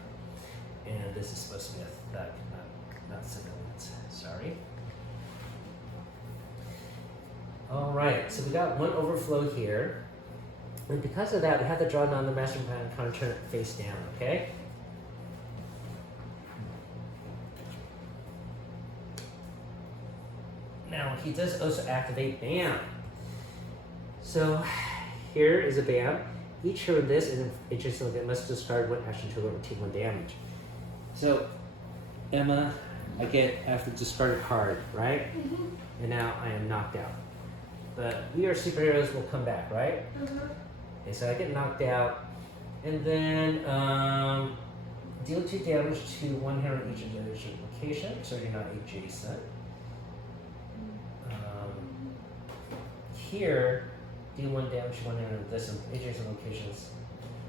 And this is supposed to be a thug, not civilians. Sorry. All right, so we got one overflow here. And because of that, we have to draw down the master plan and kind of turn it face down, okay? Now, he does also activate BAM. So, here is a BAM. Each hero in this is interesting that must discard one action tool or take one damage. So, Emma, I have to discard a card, right? Mm-hmm. And now I am knocked out. But we are superheroes, will come back, right? Mm-hmm. Okay, so I get knocked out, and then deal 2 damage to one hero in each adjacent location, so you're not adjacent. Here, deal 1 damage to one hero in this adjacent locations.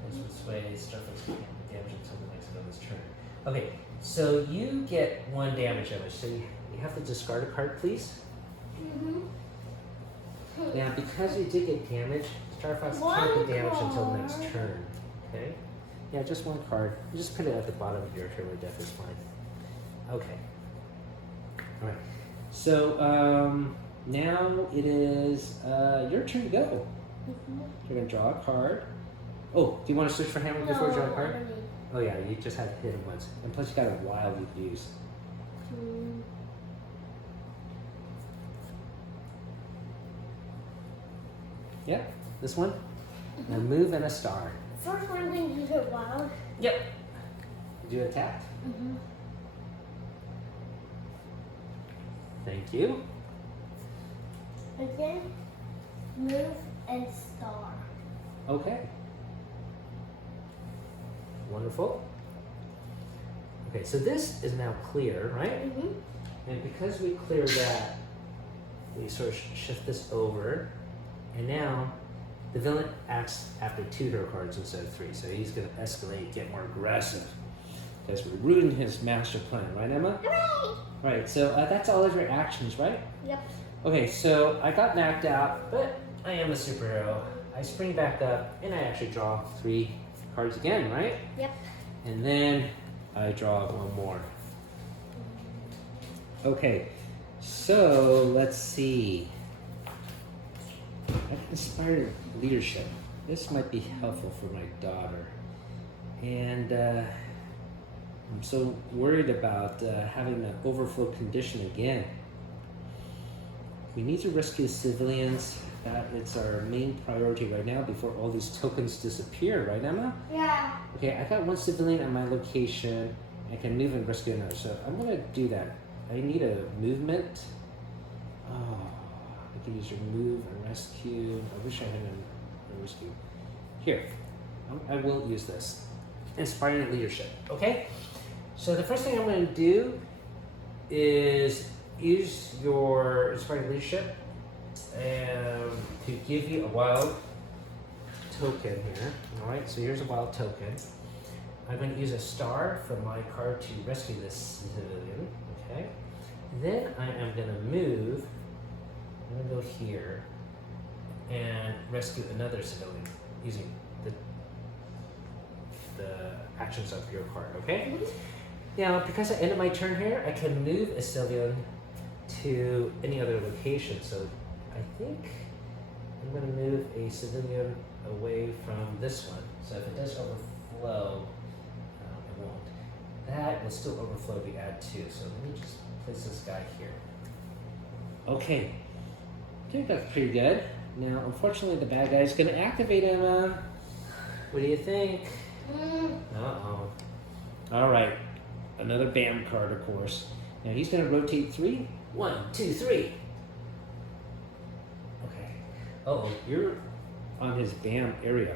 This way, stuff is damage until the next villain's turn. Okay, so you get 1 damage. So you have to discard a card, please. Mm-hmm. Now, because you did get damage, Starfox can't get damage until the next turn. Okay? Yeah, just 1 card. You just put it at the bottom of your hero deck is fine. Okay. Alright. So, now it is your turn to go. Mm-hmm. You're going to draw a card. Oh, do you want to switch for hammer before you draw a I card? don't need Oh, yeah, you just have to hit him once. And plus, you got a wild you can use. to. Yeah, this one. Now move and a star. First one, I'm going to use it wild. Yep. Did you attack? Mm-hmm. Thank you. Again, move and star. Okay. Wonderful. Okay, so this is now clear, right? Mm-hmm. And because we clear that, we sort of shift this over, and now the villain acts after 2 hero cards instead of 3. So he's going to escalate, get more aggressive, because we ruined his master plan, right, Emma? Hooray! Right. So that's all of your actions, right? Yep. Okay, so I got knocked out, but I am a superhero. I spring back up, and I actually draw 3 cards again, right? Yep. And then I draw 1 more. Okay, so let's see. I've inspired leadership. This might be helpful for my daughter. And I'm so worried about having an overflow condition again. We need to rescue civilians. It's our main priority right now before all these tokens disappear, right, Emma? Yeah. Okay, I got 1 civilian at my location. I can move and rescue another, so I'm gonna do that. I need a movement. Oh, I can use your move and rescue. I wish I had a rescue. Here, I will use this. Inspiring leadership, okay? So the first thing I'm gonna do is use your inspiring leadership to give you a wild token here. All right, so here's a wild token. I'm going to use a star from my card to rescue this civilian. Okay, then I am going to move. I'm going to go here and rescue another civilian using the actions of your card. Okay. Now, because I ended my turn here, I can move a civilian to any other location. So I think I'm going to move a civilian away from this one. So if it does overflow, it won't. That will still overflow if we add 2. So let me just place this guy here. Okay, I think that's pretty good. Now, unfortunately, the bad guy is going to activate Emma. What do you think? Uh-oh. All right, another BAM card, of course. Now he's going to rotate 3. 1, 2, 3. Okay. Uh-oh, you're on his BAM area.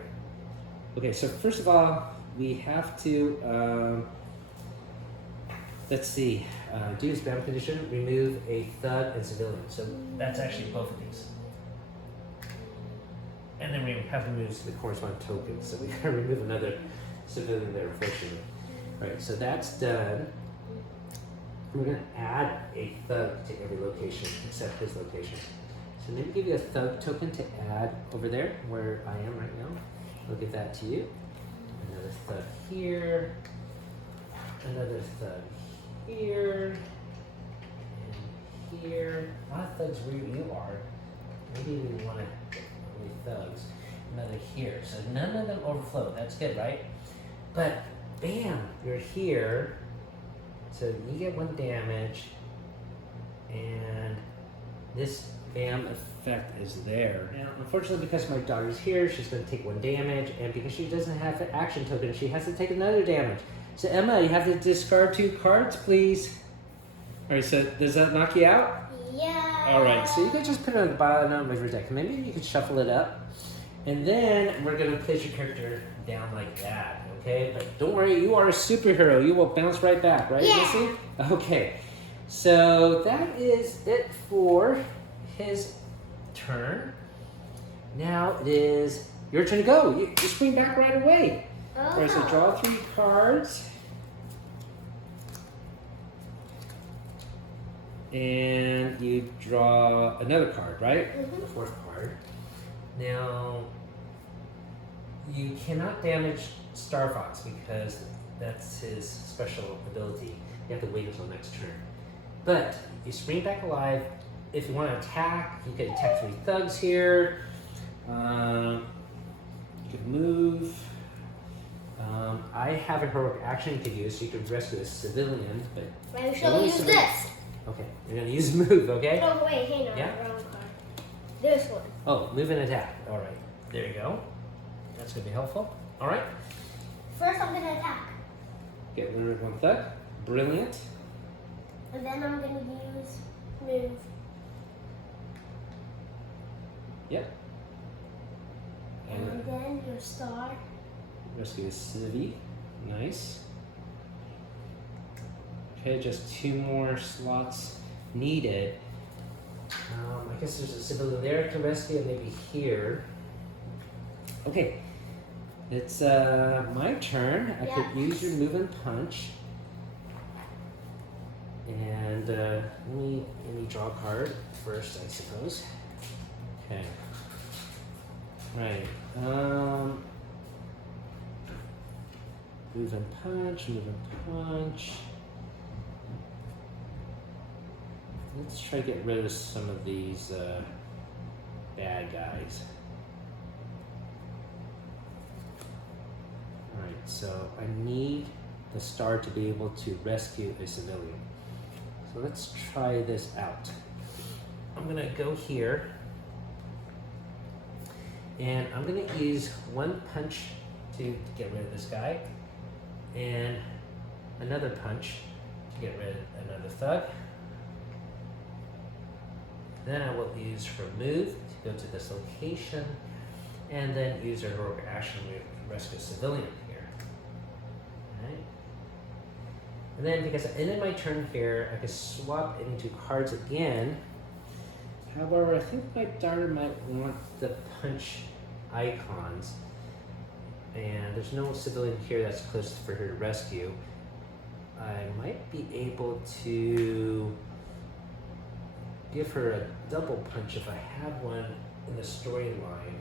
Okay, so first of all, we have to, let's see, do his BAM condition, remove a thug and civilian. So that's actually both of these. And then we have to remove the corresponding tokens. So we gotta remove another civilian there, unfortunately. All right, so that's done. We're gonna add a thug to every location except his location. So maybe give you a thug token to add over there where I am right now. We'll give that to you. Another thug here. Another thug here. And here. A lot of thugs where you are. Maybe we want to get really thugs. Another here. So none of them overflow. That's good, right? But bam, you're here. So you get 1 damage. And this bam effect is there. Now, unfortunately, because my daughter's here, she's going to take 1 damage. And because she doesn't have an action token, she has to take another damage. So Emma, you have to discard 2 cards, please. All right, so does that knock you out? Yeah. All right, so you can just put it on the bottom of your deck. Maybe you can shuffle it up. And then we're going to place your character down like that, okay? But don't worry, you are a superhero. You will bounce right back, right, Yeah. Missy? Okay, so that is it for his turn. Now it is your turn to go. You spring back right away. All right, so draw 3 cards. And you draw another card, right? Mm-hmm. The 4th card. Now, you cannot damage Star Fox because that's his special ability. You have to wait until next turn. But you spring back alive. If you want to attack, you can attack 3 thugs here. You could move. I have a heroic action you could use, so you could rescue a civilian. But Maybe she'll use this. Okay, you're gonna use move, okay? Oh wait, hang on, Yeah? wrong card. This one. Oh, move and attack. All right, there you go. That's gonna be helpful. All right, First I'm gonna attack. get rid of 1 thug. Brilliant. And then I'm gonna use move. Yep. And then your star. Rescue a civvy. Nice. Okay, just 2 more slots needed. I guess there's a civilian there to rescue, and maybe here. Okay, it's my turn. I could use your move and punch. And let me draw a card first, I suppose. Okay. Right. Move and punch, move and punch. Let's try to get rid of some of these bad guys. Alright, so I need the star to be able to rescue a civilian. So let's try this out. I'm gonna go here. And I'm gonna use 1 punch to get rid of this guy. And another punch to get rid of another thug. Then I will use her move to go to this location, and then use her heroic action to rescue a civilian here. Alright. And then because I ended my turn here, I can swap into cards again. However, I think my daughter might want the punch icons. And there's no civilian here that's close for her to rescue. I might be able to give her a double punch if I have one in the storyline.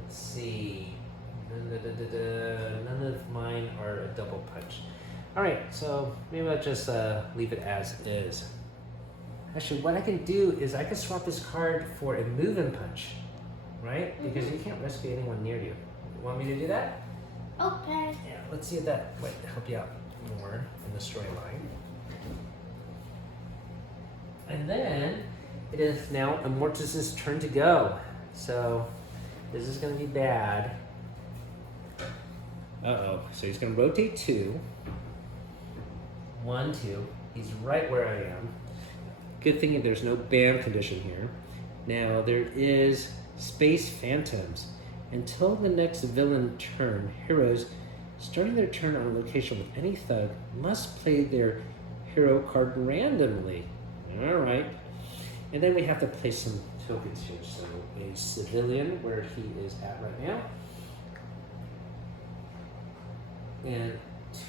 Let's see. None of mine are a double punch. All right, so maybe I'll just leave it as is. Actually, what I can do is I can swap this card for a move and punch, right? Because you can't rescue anyone near you. You want me to do that? Okay. Yeah, let's see if that might help you out more in the storyline. And then it is now Immortus's turn to go. So this is going to be bad. Uh-oh. So he's going to rotate 2. 1, 2. He's right where I am. Good thing there's no ban condition here. Now there is Space Phantoms. Until the next villain turn, heroes starting their turn on a location with any thug must play their hero card randomly. All right. And then we have to place some tokens here. So a civilian, where he is at right now. And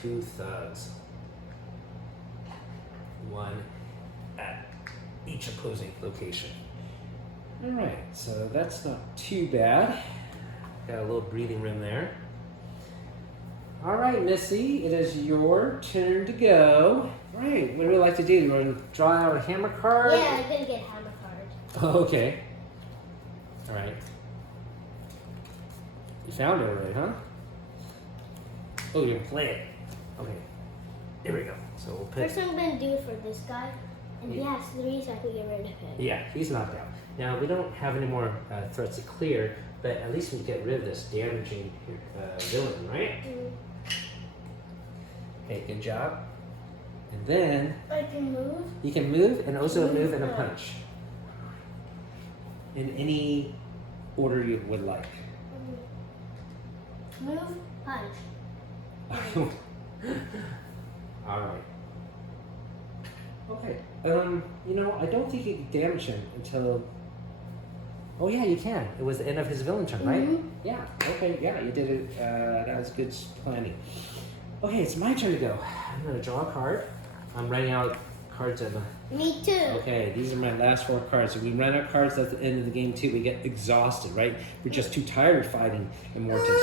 2 thugs. one at each opposing location. All right, so that's not too bad. Got a little breathing room there. All right, Missy, it is your turn to go. All right, what do we like to do? You want to draw out a hammer card? Yeah, I'm gonna get hammer card. Oh, okay. All right. You found it already, huh? Oh, you're gonna play it. Okay. There we go. So we'll put. First, I'm gonna do it for this guy, and he has 3, so I can get rid of him. Yeah, he's knocked out. Now we don't have any more threats to clear, but at least we get rid of this damaging villain, right? Okay, good job. And then I can move. you can move and also move and a punch. In any order you would like. Move, punch. All right. Okay. You know, I don't think you can damage him until. Oh yeah, you can. It was the end of his villain turn, right? Yeah. Okay. Yeah, you did it. That was good planning. Okay, it's my turn to go. I'm gonna draw a card. I'm writing out cards of. Me too. Okay, these are my last 4 cards. If we run out of cards at the end of the game too, we get exhausted, right? We're just too tired fighting Immortus.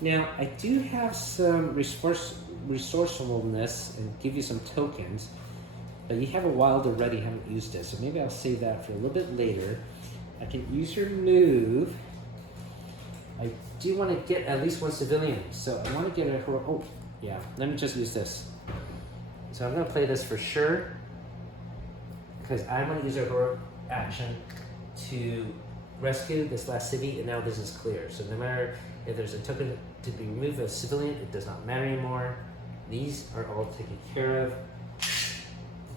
Now, I do have some resourcefulness and give you some tokens, but you have a wild already, haven't used it, so maybe I'll save that for a little bit later. I can use your move. I do want to get at least 1 civilian, so I want to get a hero. Oh, yeah, let me just use this. So I'm going to play this for sure, because I'm going to use a hero action to rescue this last city, and now this is clear. So no matter if there's a token to be removed of civilian, it does not matter anymore. These are all taken care of.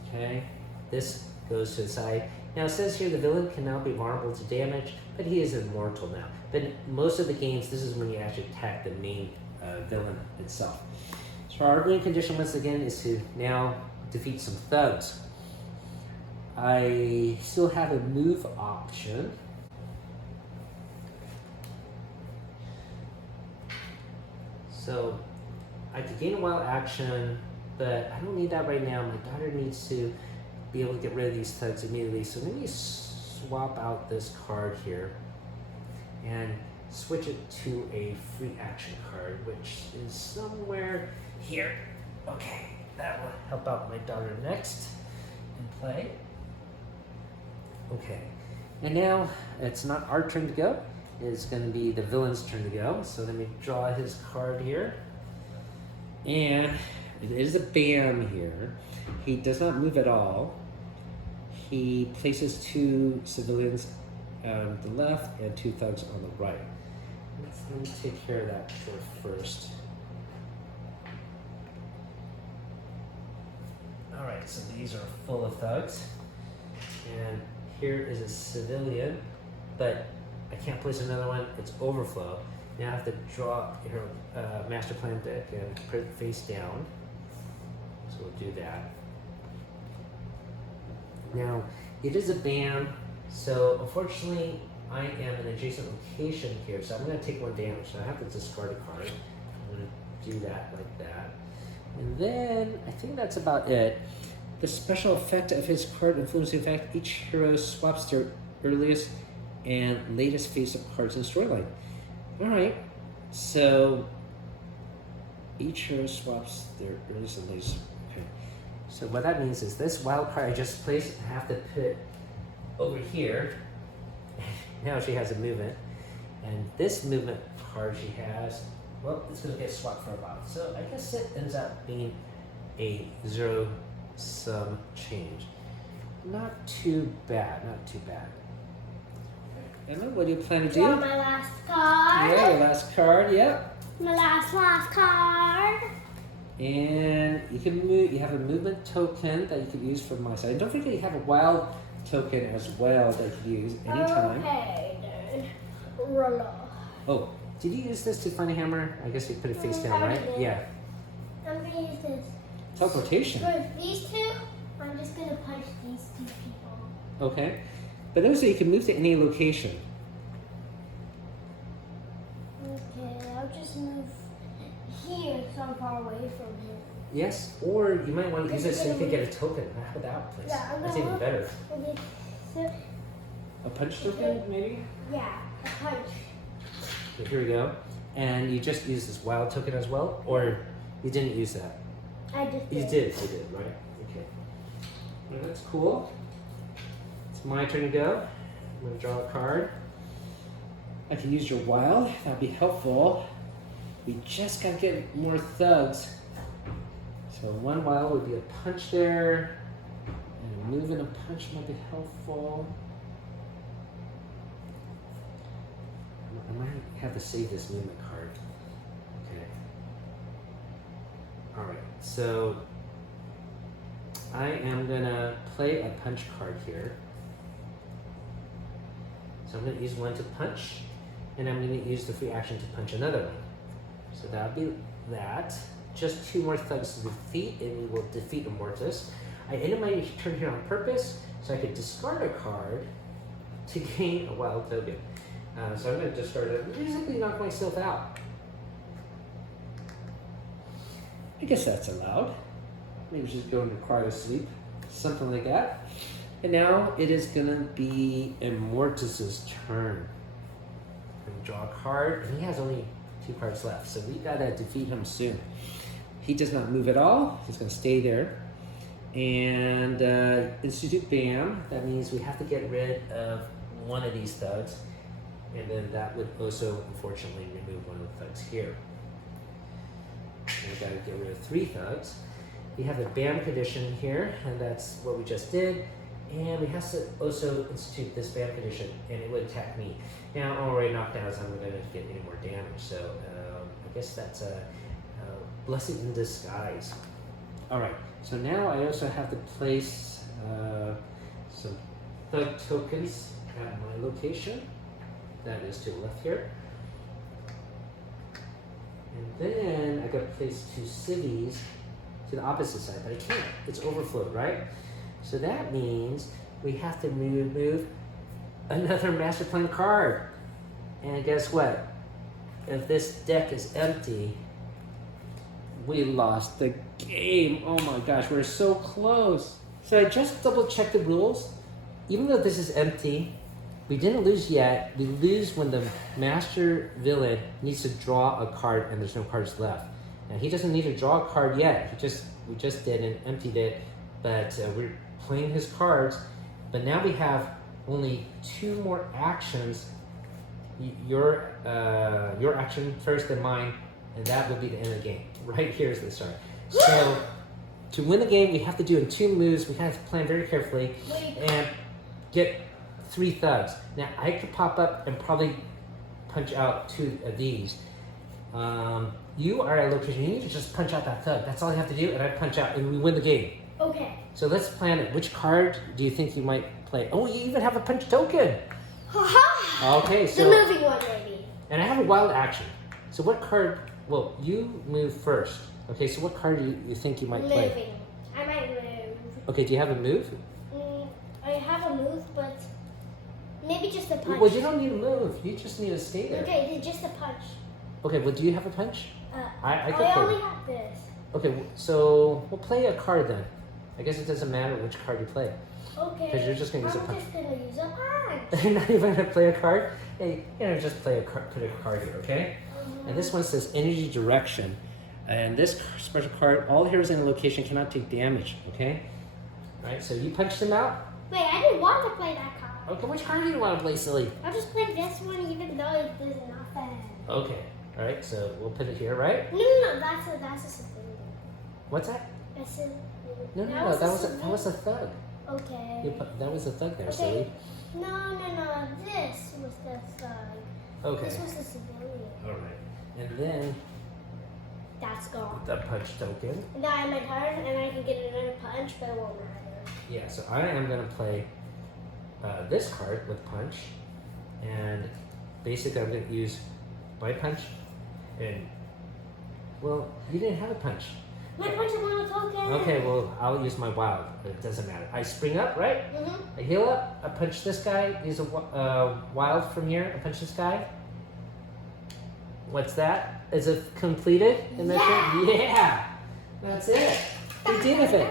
Okay, this goes to the side. Now it says here the villain can now be vulnerable to damage, but he is immortal now. But in most of the games, this is when you actually attack the main villain itself. So our main condition once again is to now defeat some thugs. I still have a move option. So I could gain a wild action, but I don't need that right now. My daughter needs to be able to get rid of these thugs immediately. So let me swap out this card here and switch it to a free action card, which is somewhere here. Okay, that will help out my daughter next in play. Okay, and now it's not our turn to go. It's going to be the villain's turn to go. So let me draw his card here. And it is a BAM here. He does not move at all. He places 2 civilians on the left and 2 thugs on the right. Let me take care of that first. All right, so these are full of thugs. And here is a civilian, but I can't place another one, it's overflow. Now I have to draw your master plan deck and put it face down. So we'll do that. Now, it is a BAM, so unfortunately I am in an adjacent location here, so I'm going to take 1 damage. So I have to discard a card. I'm going to do that like that. And then I think that's about it. The special effect of his card influencing effect, each hero swaps their earliest and latest face-up cards in the storyline. Alright, so each hero swaps their earliest and latest. Okay. So what that means is this wild card I just placed, I have to put over here. Now she has a movement. And this movement card she has, well, it's going to get swapped for a while. So I guess it ends up being a zero-sum change. Not too bad, not too bad. Emma, what do you plan to do? Draw my last card. Yeah, your last card, yep. My last card. And you can move, you have a movement token that you can use from my side. And don't forget you have a wild token as well that you can use anytime. Okay, then. Roll. Oh, did you use this to find a hammer? I guess you put it face down, right? Yeah. I'm gonna use this. Teleportation. For these 2, I'm just gonna punch these 2 people. Okay. But also you can move to any location. Okay, I'll just move here, so I'm far away from him. Yes, or you might want to use it so you can get a token. How about that place? Yeah, That's even better. Okay, so, A punch token, maybe? yeah, a punch. Okay, here we go. And you just used this wild token as well? Or you didn't use that? I just did. You did, right? Okay. Well, that's cool. It's my turn to go. I'm gonna draw a card. I can use your wild, that'd be helpful. We just gotta get more thugs. So one wild would be a punch there. And moving a punch might be helpful. I might have to save this movement card. Okay. Alright, so I am gonna play a punch card here. So I'm gonna use one to punch, and I'm gonna use the free action to punch another one. So that'll be that. Just 2 more thugs to defeat, and we will defeat Immortus. I ended my turn here on purpose, so I could discard a card to gain a wild token. So I'm going to discard it and basically knock myself out. I guess that's allowed. Maybe just go into quiet sleep, something like that. And now it is going to be Immortus's turn. I'm going to draw a card, and he has only 2 cards left, so we got to defeat him soon. He does not move at all. He's going to stay there. And institute BAM, that means we have to get rid of one of these thugs. And then that would also, unfortunately, remove one of the thugs here. And we gotta get rid of 3 thugs. We have the BAM condition here, and that's what we just did. And we have to also institute this BAM condition, and it would attack me. Now, I'm already knocked down, so I'm not gonna get any more damage. So I guess that's a blessing in disguise. All right, so now I also have to place some thug tokens at my location. That is to the left here. And then I gotta place 2 cities to the opposite side, but I can't. It's overflowed, right? So that means we have to move another master plan card. And guess what? If this deck is empty, we lost the game. Oh my gosh, we're so close. So I just double checked the rules. Even though this is empty, we didn't lose yet. We lose when the master villain needs to draw a card and there's no cards left. And he doesn't need to draw a card yet. We just did and emptied it, but we're playing his cards. But now we have only 2 more actions. Your action first and mine, and that will be the end of the game. Right here is the start. So to win the game, we have to do in 2 moves. We have to plan very carefully and get 3 thugs. Now I could pop up and probably punch out 2 of these. You are at a location. You need to just punch out that thug. That's all you have to do, and I punch out, and we win the game. Okay. So let's plan it. Which card do you think you might play? Oh, you even have a punch token. Haha. Okay, so the moving one, maybe. And I have a wild action. So what card? Well, you move first. Okay, so what card do you think you might play? Moving. I might move. Okay, do you have a move? I have a move, but maybe just a punch. Well, you don't need to move. You just need to stay there. Okay, just a punch. Okay, well, do you have a punch? I could I play. only have this. Okay, so we'll play a card then. I guess it doesn't matter which card you play. Okay. Because you're just going to use a I'm punch. just going to use a punch. You're not even going to play a card? Hey, just play a card, put a card here, okay? And this one says Energy Direction. And this special card, all heroes in a location cannot take damage, okay? Alright, so you punched him out? Wait, I didn't want to play that card. Okay, which card do you want to play, silly? I'll just play this one even though it does nothing. Okay, alright, so we'll put it here, right? No, that's a civilian. What's that? That's a, No, that was a thug. Okay. That was a thug there, Okay. silly. No, this was the thug. Okay. This was the civilian. Alright, and then That's gone. the punch token. And then I have my turn and I can get another punch, but it won't matter. Yeah, so I am going to play this card with punch, and basically I'm going to use my punch, and, well, you didn't have a punch. My punch is one token. Okay, well, I'll use my wild, but it doesn't matter. I spring up, right? I heal up, I punch this guy, use a wild from here, I punch this guy. What's that? Is it completed? In the yeah, that's it. We did it.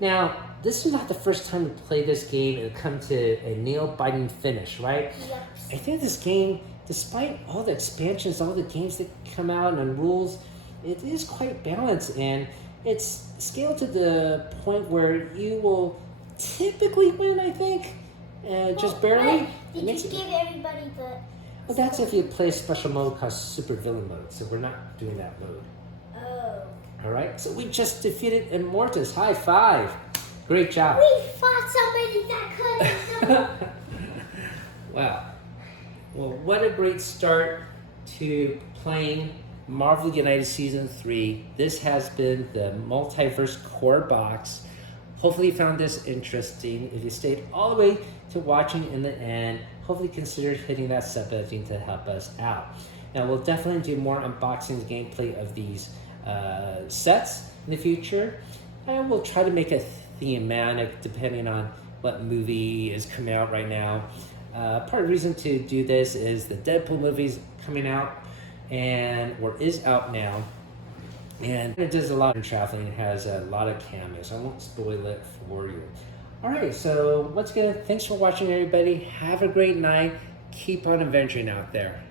Now, this is not the first time we play this game and come to a nail-biting finish, right? Yep. I think this game, despite all the expansions, all the games that come out and rules, it is quite balanced, and it's scaled to the point where you will typically win, I think, just barely. Did you give everybody the... Well, that's if you play a special mode called Super Villain Mode, so we're not doing that mode. Oh. All right, so we just defeated Immortus. High five. Great job. We fought somebody that couldn't. Wow. Well, what a great start to playing Marvel United Season 3. This has been the Multiverse core box. Hopefully you found this interesting. If you stayed all the way to watching in the end, hopefully consider hitting that sub button to help us out. Now, we'll definitely do more unboxing gameplay of these sets in the future. And we'll try to make it thematic depending on what movie is coming out right now. Part of the reason to do this is the Deadpool movie's coming out or is out now. And it does a lot of traveling. It has a lot of cameos. I won't spoil it for you. All right, so once again, thanks for watching, everybody. Have a great night. Keep on adventuring out there.